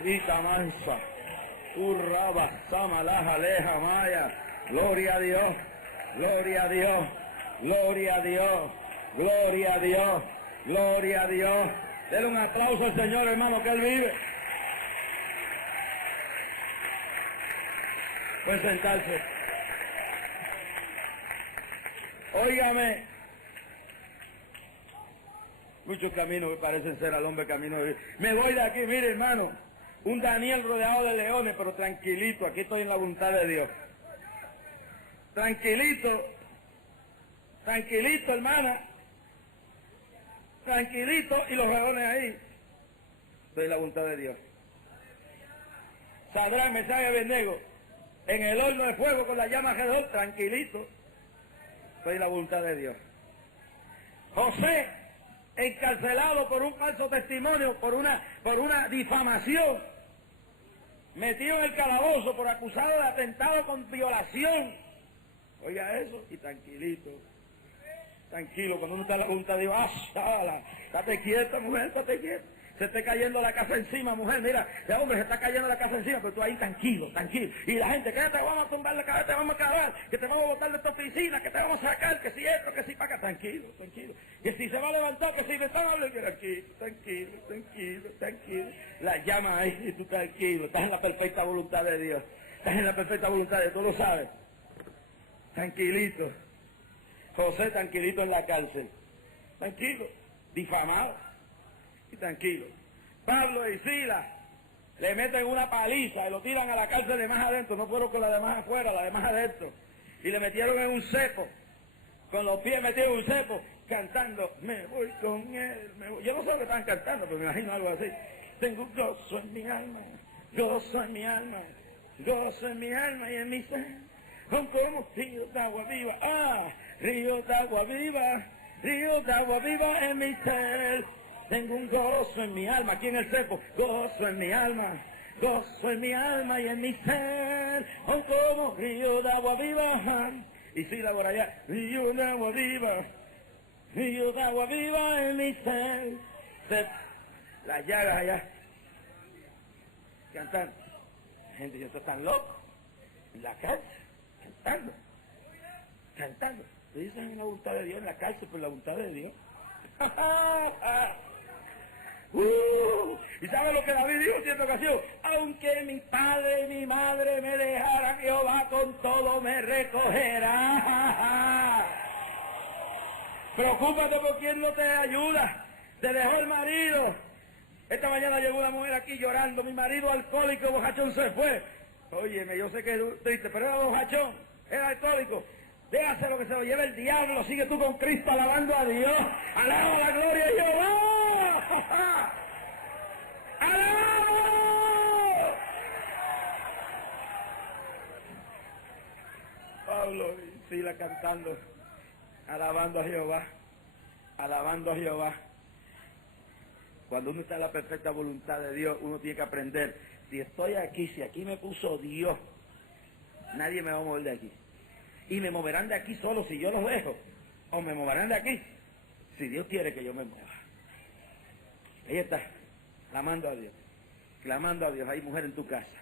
Rita mansa, urraba, samalaja, leja, maya. Gloria a Dios, gloria a Dios, gloria a Dios, gloria a Dios, gloria a Dios. Denle un aplauso al Señor, hermano, que Él vive. Pueden sentarse. Óigame. Muchos caminos que parecen ser al hombre camino de vida. Me voy de aquí, mire, hermano. Un Daniel rodeado de leones, pero tranquilito. Aquí estoy en la voluntad de Dios. Tranquilito. Tranquilito, hermana. Tranquilito, y los leones ahí. Estoy en la voluntad de Dios. Sadrach, Mesach y Abednego en el horno de fuego con la llama alrededor, tranquilito. Estoy en la voluntad de Dios. José, encarcelado por un falso testimonio, por una difamación, metido en el calabozo por acusado de atentado con violación. Oiga eso, y tranquilito. Tranquilo, cuando uno está en la voluntad de Dios, estate quieta, mujer, estate quieta. Se está cayendo la casa encima, mujer, mira, el hombre se está cayendo la casa encima, pero tú ahí tranquilo, tranquilo. Y la gente, que te vamos a tumbar la cabeza, te vamos a acabar, que te vamos a botar de esta oficina, que te vamos a sacar, que si esto, que si para acá, tranquilo, tranquilo. Que si se va a levantar, que si me están hablando, que tranquilo, tranquilo, tranquilo, tranquilo. La llama ahí, y tú tranquilo, estás en la perfecta voluntad de Dios. Estás en la perfecta voluntad de Dios, tú lo sabes. Tranquilito. José tranquilito en la cárcel, tranquilo, difamado y tranquilo. Pablo y Silas le meten una paliza y lo tiran a la cárcel de más adentro, no fueron con la de más afuera, la de más adentro, y le metieron en un cepo, con los pies metidos en un cepo, cantando, me voy con él, me voy. Yo no sé lo que estaban cantando, pero me imagino algo así. Tengo un gozo en mi alma, gozo en mi alma, gozo en mi alma y en mi ser. Aunque hemos río de agua viva, río de agua viva, río de agua viva en mi ser. Tengo un gozo en mi alma, aquí en el cepo, gozo en mi alma, gozo en mi alma y en mi ser. Aunque como río de agua viva, y si la por allá, río de agua viva, río de agua viva en mi ser. Las llagas allá, cantando. La gente dice, estos están locos, en la calle. Cantando, cantando. Le dicen la voluntad de Dios en la cárcel, por la voluntad de Dios. ¿Y sabe lo que David dijo en cierta ocasión? Aunque mi padre y mi madre me dejaran, Jehová con todo me recogerá. Preocúpate por quien no te ayuda. Te dejó el marido. Esta mañana llegó una mujer aquí llorando. Mi marido alcohólico, bojachón, se fue. Óyeme, yo sé que es triste, pero era bojachón, era alcohólico. Déjase lo que se lo lleve el diablo, sigue tú con Cristo alabando a Dios. Alaba la gloria de Jehová. ¡Alaba! Pablo y Silas cantando, alabando a Jehová, alabando a Jehová. Cuando uno está en la perfecta voluntad de Dios, uno tiene que aprender. Si estoy aquí, si aquí me puso Dios, nadie me va a mover de aquí. Y me moverán de aquí solo si yo los dejo. O me moverán de aquí si Dios quiere que yo me mueva. Ahí está, clamando a Dios. Clamando a Dios. Hay mujer en tu casa.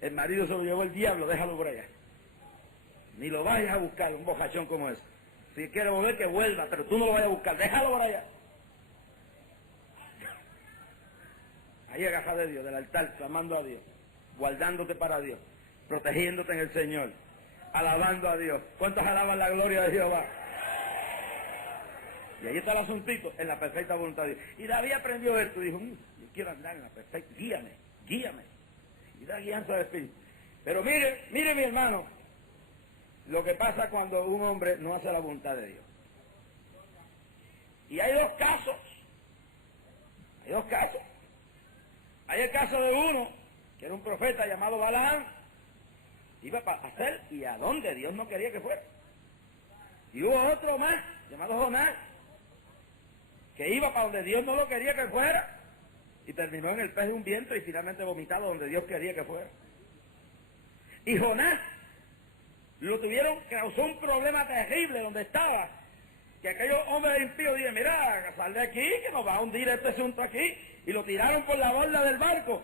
El marido se lo llevó el diablo, déjalo por allá. Ni lo vayas a buscar, un bojachón como ese. Si quiere volver, que vuelva, pero tú no lo vayas a buscar, déjalo por allá. Ahí agarra de Dios, del altar, clamando a Dios, guardándote para Dios, protegiéndote en el Señor, alabando a Dios. ¿Cuántos alaban la gloria de Jehová? Y ahí está el asuntito, en la perfecta voluntad de Dios. Y David aprendió esto y dijo, yo quiero andar en la perfecta, guíame, guíame. Y da guianza del Espíritu. Pero mire mi hermano, lo que pasa cuando un hombre no hace la voluntad de Dios. Y hay dos casos. Hay dos casos. Hay el caso de uno que era un profeta llamado Balaam, iba a hacer y a dónde Dios no quería que fuera. Y hubo otro más, llamado Jonás, que iba para donde Dios no lo quería que fuera, y terminó en el pez de un viento y finalmente vomitado donde Dios quería que fuera. Y Jonás lo tuvieron, causó un problema terrible donde estaba, que aquellos hombres impíos dijeron, mira, sal de aquí, que nos va a hundir este asunto aquí, y lo tiraron por la borda del barco,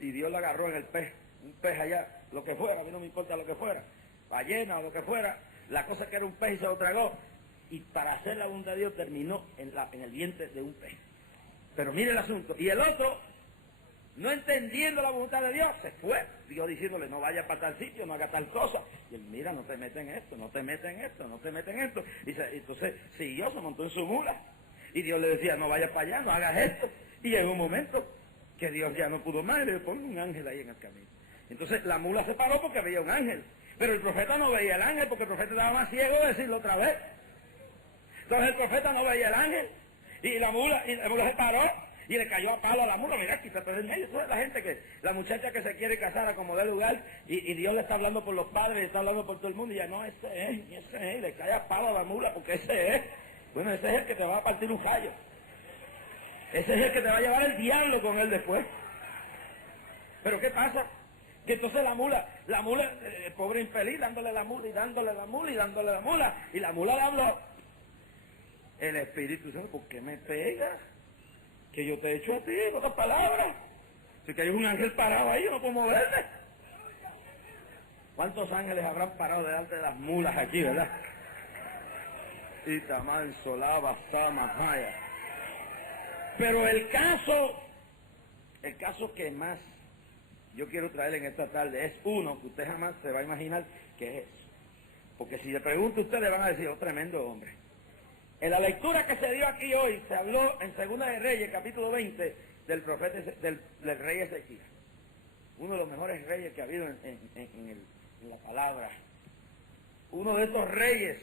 y Dios lo agarró en el pez, un pez allá, lo que fuera, a mí no me importa lo que fuera, ballena o lo que fuera, la cosa que era un pez y se lo tragó, y para hacer la voluntad de Dios terminó en el vientre de un pez. Pero mire el asunto, y el otro, no entendiendo la voluntad de Dios, se fue. Dios diciéndole, no vaya para tal sitio, no haga tal cosa. Y él, mira, no te metas en esto, no te metas en esto, no te metas en esto. Y entonces siguió, se montó en su mula. Y Dios le decía, no vayas para allá, no hagas esto. Y en un momento que Dios ya no pudo más, y le pone un ángel ahí en el camino. Entonces la mula se paró porque veía un ángel. Pero el profeta no veía el ángel porque el profeta estaba más ciego de decirlo otra vez. Entonces el profeta no veía el ángel. Y la mula se paró. Y le cayó a palo a la mula, mira, quítate del medio. Toda la gente la muchacha que se quiere casar a como dé lugar, y Dios le está hablando por los padres, y está hablando por todo el mundo, y ya no, ese es, y le cae a palo a la mula, porque ese es. Bueno, ese es el que te va a partir un callo. Ese es el que te va a llevar el diablo con él después. Pero ¿qué pasa? Que entonces la mula, pobre infeliz, dándole la mula, y dándole la mula, y dándole la mula, y la mula le habló. El Espíritu Santo, ¿por qué me pegas? Que yo te he hecho a ti, en otras palabras. Si que hay un ángel parado ahí, yo no puedo moverme. ¿Cuántos ángeles habrán parado delante de las mulas aquí, verdad? Y Tamán, Solaba, Sama, Maya. Pero el caso que más yo quiero traer en esta tarde es uno que usted jamás se va a imaginar que es. Porque si le pregunto a usted, le van a decir, oh, tremendo hombre. En la lectura que se dio aquí hoy, se habló en Segunda de Reyes, capítulo 20, del profeta del rey Ezequías. Uno de los mejores reyes que ha habido en la palabra. Uno de esos reyes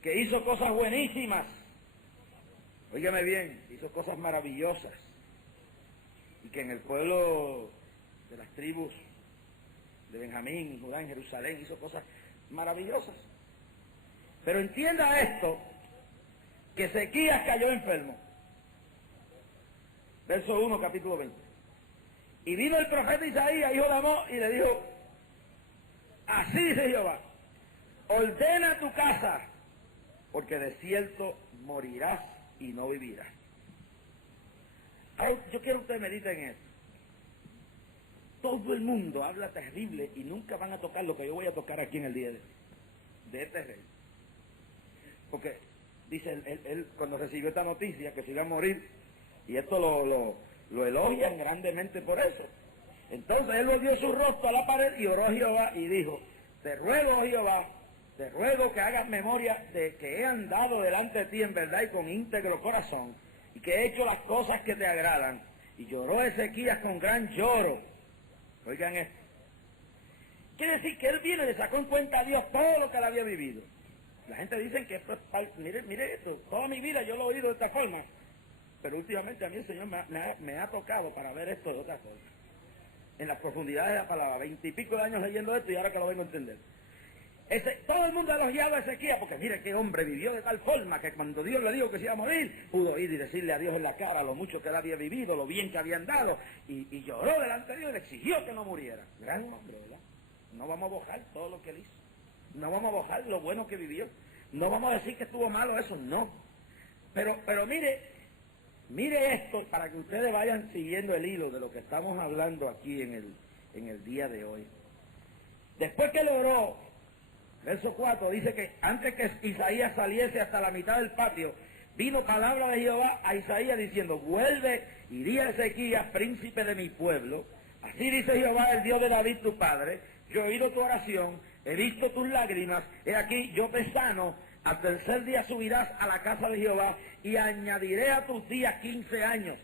que hizo cosas buenísimas. Óigame bien, hizo cosas maravillosas. Y que en el pueblo de las tribus de Benjamín y Judá en Jerusalén hizo cosas maravillosas. Pero entienda esto, que Ezequías cayó enfermo. Verso 1, capítulo 20. Y vino el profeta Isaías, hijo de Amós, y le dijo, así dice Jehová, ordena tu casa, porque de cierto morirás y no vivirás. Ahora, yo quiero que usted medite en esto. Todo el mundo habla terrible y nunca van a tocar lo que yo voy a tocar aquí en el día de este rey. Porque dice él cuando recibió esta noticia que se iba a morir, y esto lo elogian grandemente por eso. Entonces él volvió su rostro a la pared y oró a Jehová y dijo, te ruego, Jehová, te ruego que hagas memoria de que he andado delante de ti en verdad y con íntegro corazón, y que he hecho las cosas que te agradan. Y lloró Ezequías con gran lloro. Oigan esto. Quiere decir que él vino y le sacó en cuenta a Dios todo lo que él había vivido. La gente dice que esto es mire esto, toda mi vida yo lo he oído de esta forma, pero últimamente a mí el Señor me ha tocado para ver esto de otra forma. En las profundidades de la palabra, 20 y pico de años leyendo esto y ahora que lo vengo a entender. Todo el mundo ha elogiado a Ezequías porque mire qué hombre vivió de tal forma que cuando Dios le dijo que se iba a morir, pudo ir y decirle a Dios en la cara lo mucho que él había vivido, lo bien que habían dado, y lloró delante de Dios y le exigió que no muriera. Gran hombre, ¿verdad? No vamos a bojar todo lo que él hizo. No vamos a bojar lo bueno que vivió. No vamos a decir que estuvo malo eso, no. Pero mire esto para que ustedes vayan siguiendo el hilo de lo que estamos hablando aquí en el día de hoy. Después que lo oró, verso 4, dice que antes que Isaías saliese hasta la mitad del patio, vino palabra de Jehová a Isaías diciendo, vuelve y di a Ezequías, príncipe de mi pueblo, así dice Jehová, el Dios de David tu padre, yo he oído tu oración, he visto tus lágrimas, he aquí yo te sano, al tercer día subirás a la casa de Jehová y añadiré a tus días 15 años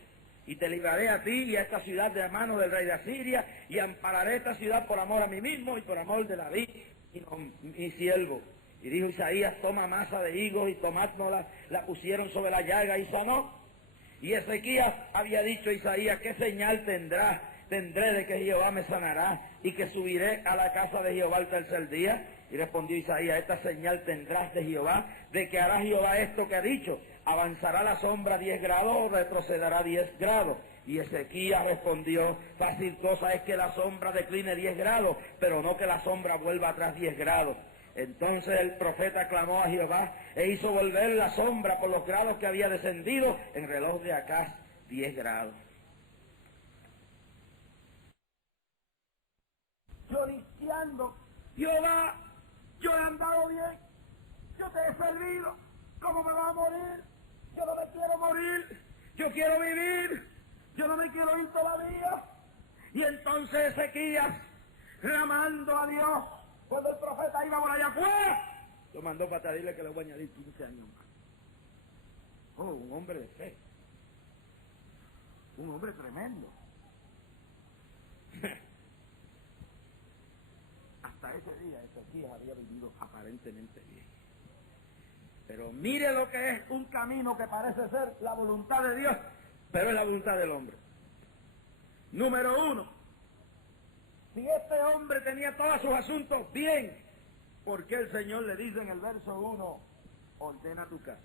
y te libraré a ti y a esta ciudad de la mano del rey de Asiria y ampararé esta ciudad por amor a mí mismo y por amor de David mi siervo. Y dijo Isaías, toma masa de higos y tomádnosla, la pusieron sobre la llaga y sanó. Y Ezequías había dicho a Isaías, ¿qué señal tendrá tendré de que Jehová me sanará y que subiré a la casa de Jehová al tercer día? Y respondió Isaías, esta señal tendrás de Jehová, de que hará Jehová esto que ha dicho, avanzará la sombra 10 grados o retrocederá 10 grados. Y Ezequías respondió, fácil cosa es que la sombra decline 10 grados, pero no que la sombra vuelva atrás 10 grados. Entonces el profeta clamó a Jehová e hizo volver la sombra por los grados que había descendido en reloj de Acaz 10 grados. Lloriqueando, Jehová, yo he andado bien, yo te he servido, ¿cómo me vas a morir? Yo no me quiero morir, yo quiero vivir, yo no me quiero ir todavía. Y entonces Ezequías, clamando a Dios, cuando el profeta iba por allá afuera, lo mandó para decirle que le voy a añadir 15 años más. Oh, un hombre de fe, un hombre tremendo. Hasta ese día Ezequías había vivido aparentemente bien. Pero mire lo que es un camino que parece ser la voluntad de Dios, pero es la voluntad del hombre. Número 1, si este hombre tenía todos sus asuntos bien, ¿por qué el Señor le dice en el verso 1, ordena tu casa?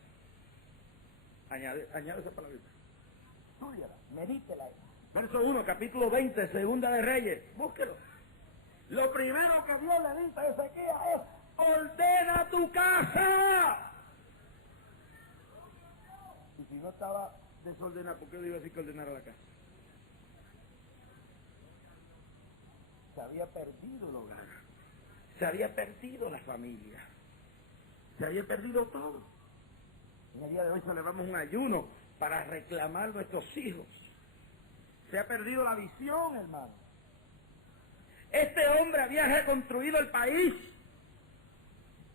Añade esa palabra. Estúdiala, medítela. Verso 1, capítulo 20, segunda de Reyes, búsquelo. Lo primero que Dios le dice a Ezequías es, ordena tu casa. Y si no estaba desordenado, ¿por qué le iba a decir que ordenara la casa? Se había perdido el hogar, se había perdido la familia, se había perdido todo. En el día de hoy celebramos un ayuno para reclamar nuestros hijos. Se ha perdido la visión, hermano. Este hombre había reconstruido el país.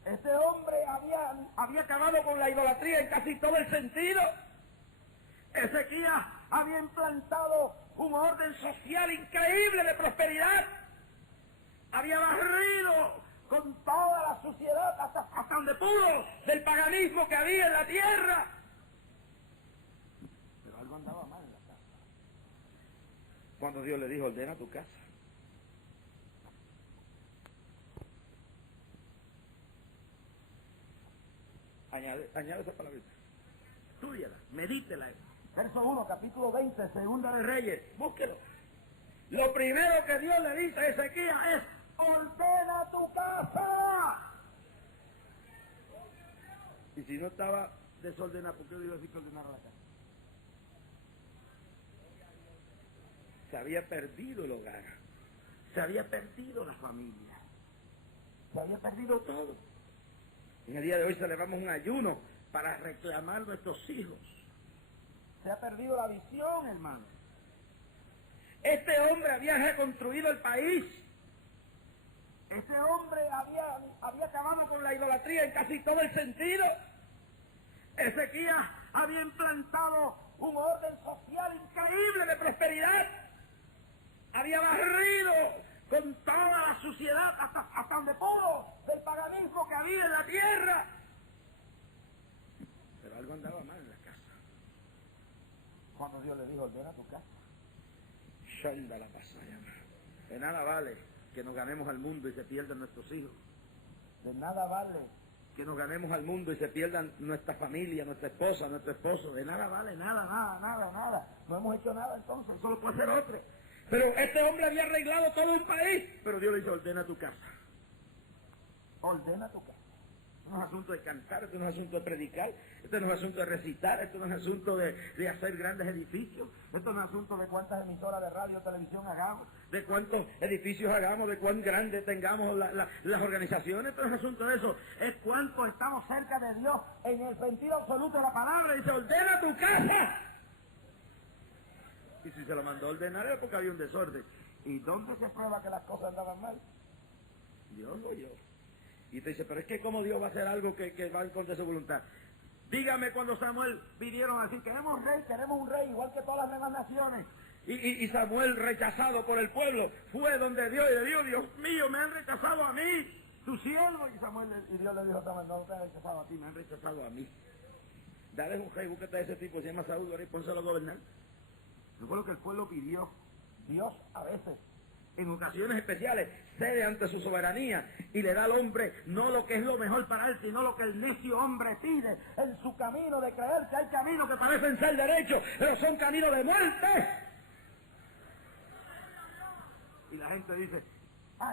Este hombre había acabado con la idolatría en casi todo el sentido. Ezequías había implantado un orden social increíble de prosperidad. Había barrido con toda la suciedad hasta donde pudo del paganismo que había en la tierra. Pero algo andaba mal en la casa. Cuando Dios le dijo, ordena tu casa. Añade esa palabra. Estúdiala, medítela. Verso 1, capítulo 20, segunda de Reyes. Búsquelo. Lo primero que Dios le dice a Ezequías es, ordena tu casa. Y si no estaba desordenado, ¿por qué le iba a decir que ordenara la casa? Se había perdido el hogar, se había perdido la familia, se había perdido todo. En el día de hoy celebramos un ayuno para reclamar nuestros hijos. Se ha perdido la visión, hermano. Este hombre había reconstruido el país. Este hombre había acabado con la idolatría en casi todo el sentido. Ezequías había implantado un orden social increíble de prosperidad. Había barrido con toda la suciedad hasta donde pudo del paganismo que había en la tierra. Pero algo andaba mal en la casa. Cuando Dios le dijo, ordena tu casa. Shalda la pasaya. De nada vale que nos ganemos al mundo y se pierdan nuestros hijos. De nada vale que nos ganemos al mundo y se pierdan nuestra familia, nuestra esposa, nuestro esposo. De nada vale, nada. No hemos hecho nada entonces, solo puede ser otro. Pero este hombre había arreglado todo un país. Pero Dios le dice, ordena tu casa. Ordena tu casa. Esto no es asunto de cantar, esto no es asunto de predicar, esto no es asunto de recitar, esto no es asunto de hacer grandes edificios, esto no es asunto de cuántas emisoras de radio o televisión hagamos, de cuántos edificios hagamos, de cuán grandes tengamos las organizaciones, esto no es asunto de eso, es cuánto estamos cerca de Dios en el sentido absoluto de la palabra. Dice, ordena tu casa. Y si se lo mandó a ordenar era porque había un desorden. ¿Y dónde se prueba que las cosas andaban mal? Dios lo oyó. Y te dice, pero es que como Dios va a hacer algo que va en contra de su voluntad. Dígame cuando Samuel pidieron a decir, queremos un rey, igual que todas las demás naciones. Y Samuel, rechazado por el pueblo, fue donde Dios y le dijo, Dios mío, me han rechazado a mí, tu siervo. Y Dios le dijo a Samuel, no te han rechazado a ti, me han rechazado a mí. Dale un rey, búsquete a ese tipo, se llama Saúl, y pónselo a gobernar. Eso fue lo que el pueblo pidió. Dios a veces, en ocasiones especiales, cede ante su soberanía y le da al hombre no lo que es lo mejor para él, sino lo que el necio hombre pide en su camino de creer que hay caminos que parecen ser derechos, pero son caminos de muerte. Y la gente dice,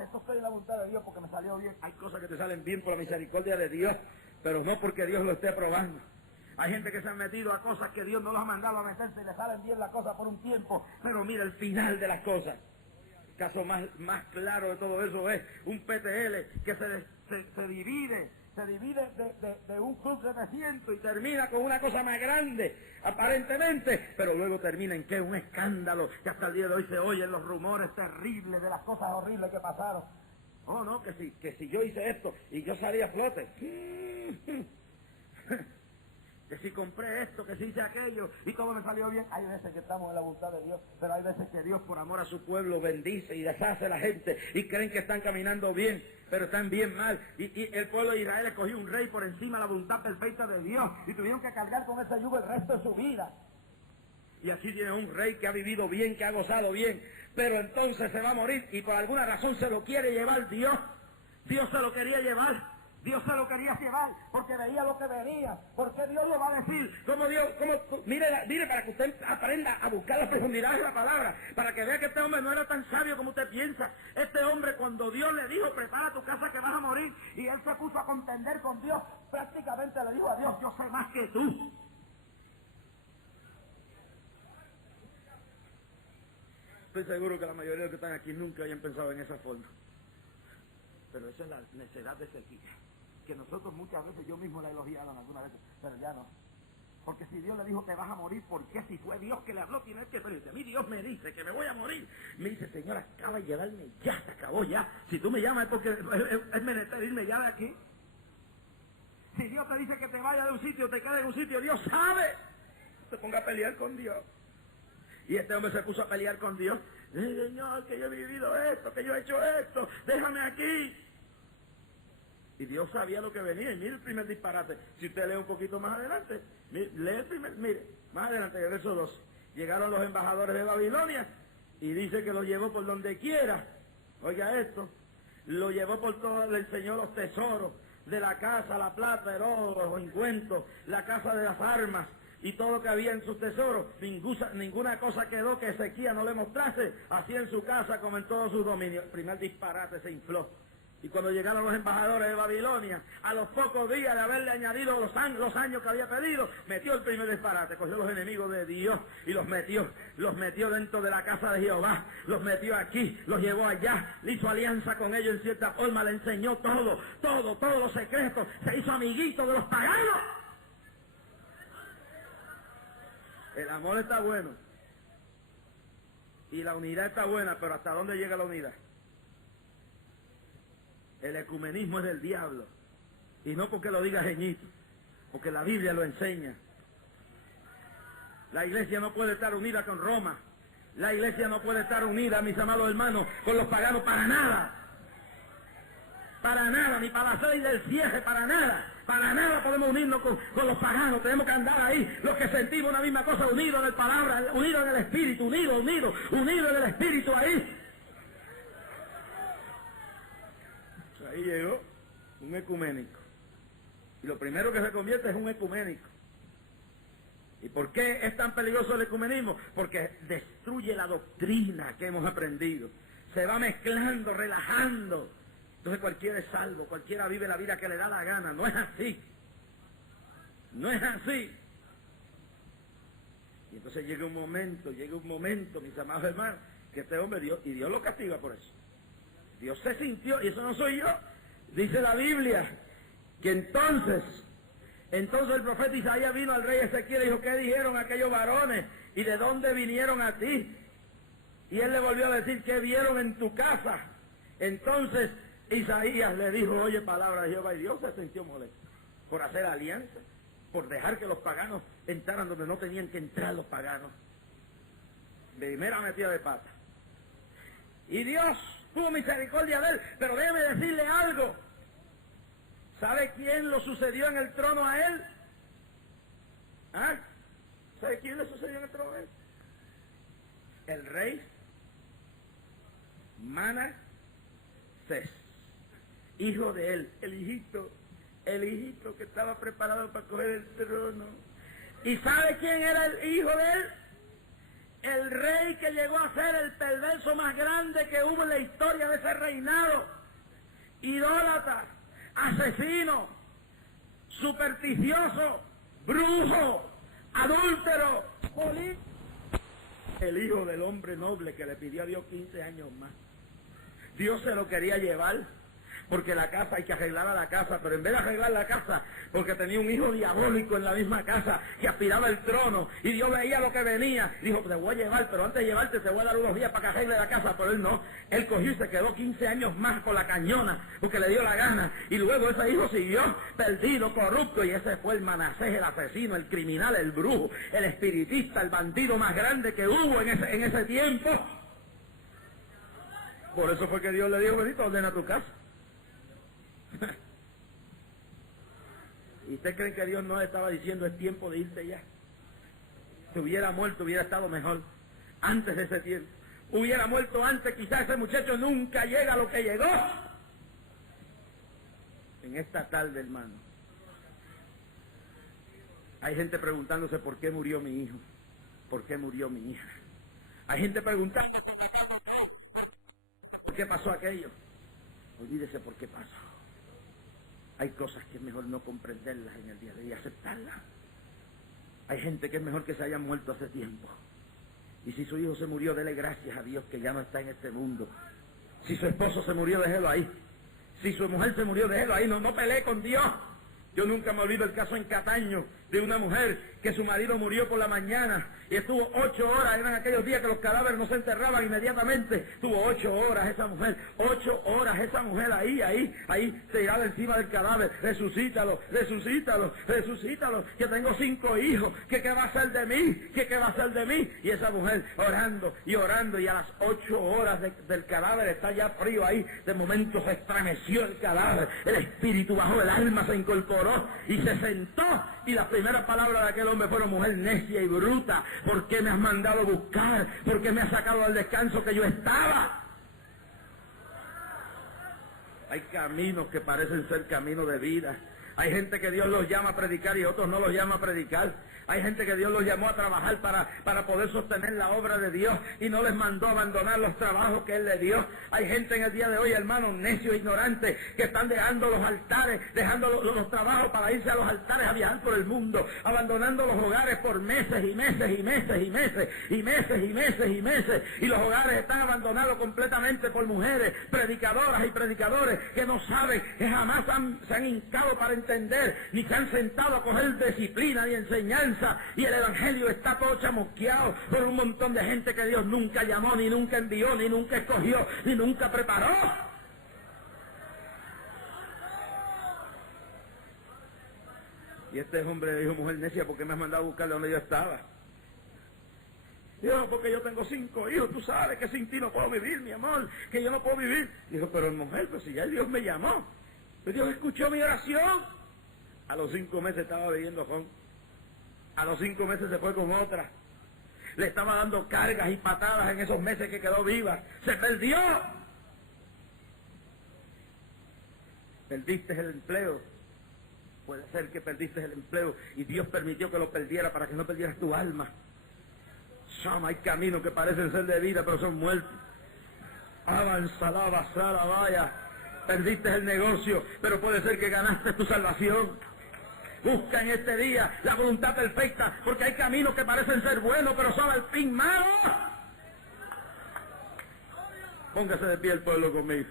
esto estoy en la voluntad de Dios porque me salió bien. Hay cosas que te salen bien por la misericordia de Dios, pero no porque Dios lo esté probando. Hay gente que se han metido a cosas que Dios no los ha mandado a meterse y le salen bien las cosas por un tiempo, pero mira el final de las cosas. El caso más claro de todo eso es un PTL que se divide de un club 700 y termina con una cosa más grande, aparentemente, pero luego termina en que un escándalo, que hasta el día de hoy se oyen los rumores terribles de las cosas horribles que pasaron. Oh, no, que si yo hice esto y yo salí a flote. Que si compré esto, que si hice aquello, y todo me salió bien. Hay veces que estamos en la voluntad de Dios, pero hay veces que Dios, por amor a su pueblo, bendice y deshace a la gente, y creen que están caminando bien, pero están bien mal. Y el pueblo de Israel escogió un rey por encima de la voluntad perfecta de Dios, y tuvieron que cargar con ese yugo el resto de su vida. Y aquí tiene un rey que ha vivido bien, que ha gozado bien, pero entonces se va a morir, y por alguna razón se lo quiere llevar Dios. Dios se lo quería llevar. Dios se lo quería llevar porque veía lo que venía. Porque Dios lo va a decir. Mire, para que usted aprenda a buscar la profundidad de la palabra, para que vea que este hombre no era tan sabio como usted piensa. Este hombre, cuando Dios le dijo, prepara tu casa que vas a morir, y él se puso a contender con Dios, prácticamente le dijo a Dios, yo sé más que tú. Estoy seguro que la mayoría de los que están aquí nunca hayan pensado en esa forma. Pero esa es la necedad de Ezequiel, que nosotros muchas veces, yo mismo la he elogiado en algunas veces, pero ya no. Porque si Dios le dijo te vas a morir, ¿por qué? Si fue Dios que le habló, tiene que pedirte. A mí Dios me dice que me voy a morir. Me dice, Señor, acaba de llevarme, ya se acabó ya. Si tú me llamas es porque es menester irme ya de aquí. Si Dios te dice que te vaya de un sitio, te quedes en un sitio, Dios sabe. Te ponga a pelear con Dios. Y este hombre se puso a pelear con Dios. Señor, que yo he vivido esto, que yo he hecho esto, déjame aquí. Y Dios sabía lo que venía. Y mire el primer disparate. Si usted lee un poquito más adelante, mire, más adelante, el verso 12. Llegaron los embajadores de Babilonia y dice que lo llevó por donde quiera. Oiga esto, lo llevó por todo, le enseñó los tesoros de la casa, la plata, el oro, los ungüentos, la casa de las armas y todo lo que había en sus tesoros. Ninguna cosa quedó que Ezequías no le mostrase, así en su casa como en todos sus dominios. El primer disparate se infló. Y cuando llegaron los embajadores de Babilonia, a los pocos días de haberle añadido los años que había pedido, metió el primer disparate, cogió los enemigos de Dios y los metió dentro de la casa de Jehová, los metió aquí, los llevó allá, le hizo alianza con ellos en cierta forma, le enseñó todos los secretos, se hizo amiguito de los paganos. El amor está bueno y la unidad está buena, pero ¿hasta dónde llega la unidad? El ecumenismo es del diablo. Y no porque lo diga Jeñito, porque la Biblia lo enseña. La iglesia no puede estar unida con Roma. La iglesia no puede estar unida, mis amados hermanos, con los paganos para nada. Para nada, ni para la ley del cierre, para nada. Para nada podemos unirnos con los paganos. Tenemos que andar ahí, los que sentimos una misma cosa, unidos en el palabra, unidos en el espíritu, unidos en el espíritu ahí. Ahí llegó un ecuménico. Y lo primero que se convierte es un ecuménico. ¿Y por qué es tan peligroso el ecumenismo? Porque destruye la doctrina que hemos aprendido. Se va mezclando, relajando. Entonces cualquiera es salvo, cualquiera vive la vida que le da la gana. No es así. No es así. Y entonces llega un momento, mis amados hermanos, que este hombre Dios lo castiga por eso. Dios se sintió, y eso no soy yo, dice la Biblia, que entonces el profeta Isaías vino al rey Ezequiel y dijo, ¿qué dijeron aquellos varones? ¿Y de dónde vinieron a ti? Y él le volvió a decir, ¿qué vieron en tu casa? Entonces Isaías le dijo, oye, palabra de Jehová, y Dios se sintió molesto por hacer alianza, por dejar que los paganos entraran donde no tenían que entrar los paganos. De primera metida de pata. Y Dios tuvo misericordia de él, pero déjeme decirle algo. ¿Sabe quién lo sucedió en el trono a él? ¿Ah? ¿Sabe quién le sucedió en el trono a él? El rey Manasés, hijo de él, el hijito que estaba preparado para coger el trono. ¿Y sabe quién era el hijo de él? El rey que llegó a ser el perverso más grande que hubo en la historia de ese reinado. Idólatra, asesino, supersticioso, brujo, adúltero, político. El hijo del hombre noble que le pidió a Dios 15 años más. Dios se lo quería llevar, porque la casa, hay que arreglar a la casa, pero en vez de arreglar la casa, porque tenía un hijo diabólico en la misma casa que aspiraba el trono, y Dios veía lo que venía, dijo, te voy a llevar, pero antes de llevarte te voy a dar unos días para que arregle la casa, pero él no, él cogió y se quedó 15 años más con la cañona, porque le dio la gana, y luego ese hijo siguió perdido, corrupto, y ese fue el Manasés, el asesino, el criminal, el brujo, el espiritista, el bandido más grande que hubo en ese tiempo. Por eso fue que Dios le dijo, Benito, ordena tu casa. ¿Y usted cree que Dios no estaba diciendo es tiempo de irte ya? Si hubiera muerto, hubiera estado mejor antes de ese tiempo. Hubiera muerto antes, quizás ese muchacho nunca llega a lo que llegó. En esta tarde, hermano, hay gente preguntándose por qué murió mi hijo, por qué murió mi hija. Hay gente preguntando por qué pasó aquello. Olvídese por qué pasó. Hay cosas que es mejor no comprenderlas en el día de hoy y aceptarlas. Hay gente que es mejor que se hayan muerto hace tiempo. Y si su hijo se murió, dele gracias a Dios que ya no está en este mundo. Si su esposo se murió, déjelo ahí. Si su mujer se murió, déjelo ahí. No pelee con Dios. Yo nunca me olvido el caso en Cataño de una mujer que su marido murió por la mañana y estuvo 8 horas, eran aquellos días que los cadáveres no se enterraban inmediatamente, estuvo 8 horas esa mujer, 8 horas esa mujer ahí, tirada encima del cadáver, resucítalo, que tengo 5 hijos, que qué va a ser de mí, que qué va a ser de mí, y esa mujer orando, y a las 8 horas del cadáver está ya frío ahí, de momento se estremeció el cadáver, el espíritu bajó, el alma se incorporó y se sentó, y las primeras palabras de aquel hombre fueron, mujer necia y bruta, ¿por qué me has mandado a buscar? ¿Por qué me has sacado al descanso que yo estaba? Hay caminos que parecen ser caminos de vida. Hay gente que Dios los llama a predicar y otros no los llama a predicar. Hay gente que Dios los llamó a trabajar para poder sostener la obra de Dios y no les mandó a abandonar los trabajos que Él les dio. Hay gente en el día de hoy, hermanos, necios, ignorantes, que están dejando los altares, dejando los trabajos para irse a los altares a viajar por el mundo, abandonando los hogares por meses y meses y meses y meses y meses y meses y meses. Y los hogares están abandonados completamente por mujeres, predicadoras y predicadores que no saben, que jamás se han hincado para entender, ni se han sentado a coger disciplina ni enseñanza. Y el evangelio está todo chamusqueado por un montón de gente que Dios nunca llamó, ni nunca envió, ni nunca escogió, ni nunca preparó. Y este hombre le dijo, mujer necia, ¿por qué me has mandado a buscar donde yo estaba? Dijo, porque yo tengo 5 hijos, tú sabes que sin ti no puedo vivir, mi amor, que yo no puedo vivir. Dijo, pero mujer, pues si ya Dios me llamó, pues Dios escuchó mi oración. A los 5 meses estaba bebiendo ron. A los 5 meses se fue con otra. Le estaba dando cargas y patadas en esos meses que quedó viva. ¡Se perdió! Perdiste el empleo. Puede ser que perdiste el empleo y Dios permitió que lo perdiera para que no perdieras tu alma. Hay caminos que parecen ser de vida, pero son muertos. Avanzada, basada, vaya. Perdiste el negocio, pero puede ser que ganaste tu salvación. Busca en este día la voluntad perfecta, porque hay caminos que parecen ser buenos, pero son al fin malos. Póngase de pie el pueblo conmigo.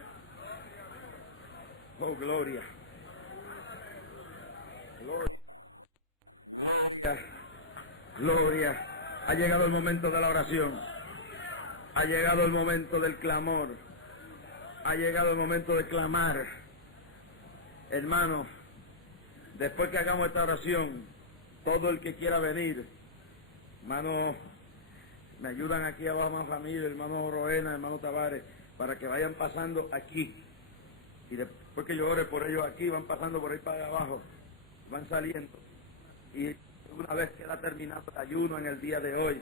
Oh, gloria. Gloria. Gloria. Ha llegado el momento de la oración. Ha llegado el momento del clamor. Ha llegado el momento de clamar. Hermanos, después que hagamos esta oración, todo el que quiera venir, hermano, me ayudan aquí abajo, hermano Ramírez, hermano Roena, hermano Tavares, para que vayan pasando aquí. Y después que yo ore por ellos aquí, van pasando por ahí para abajo, van saliendo. Y una vez queda terminado el ayuno en el día de hoy,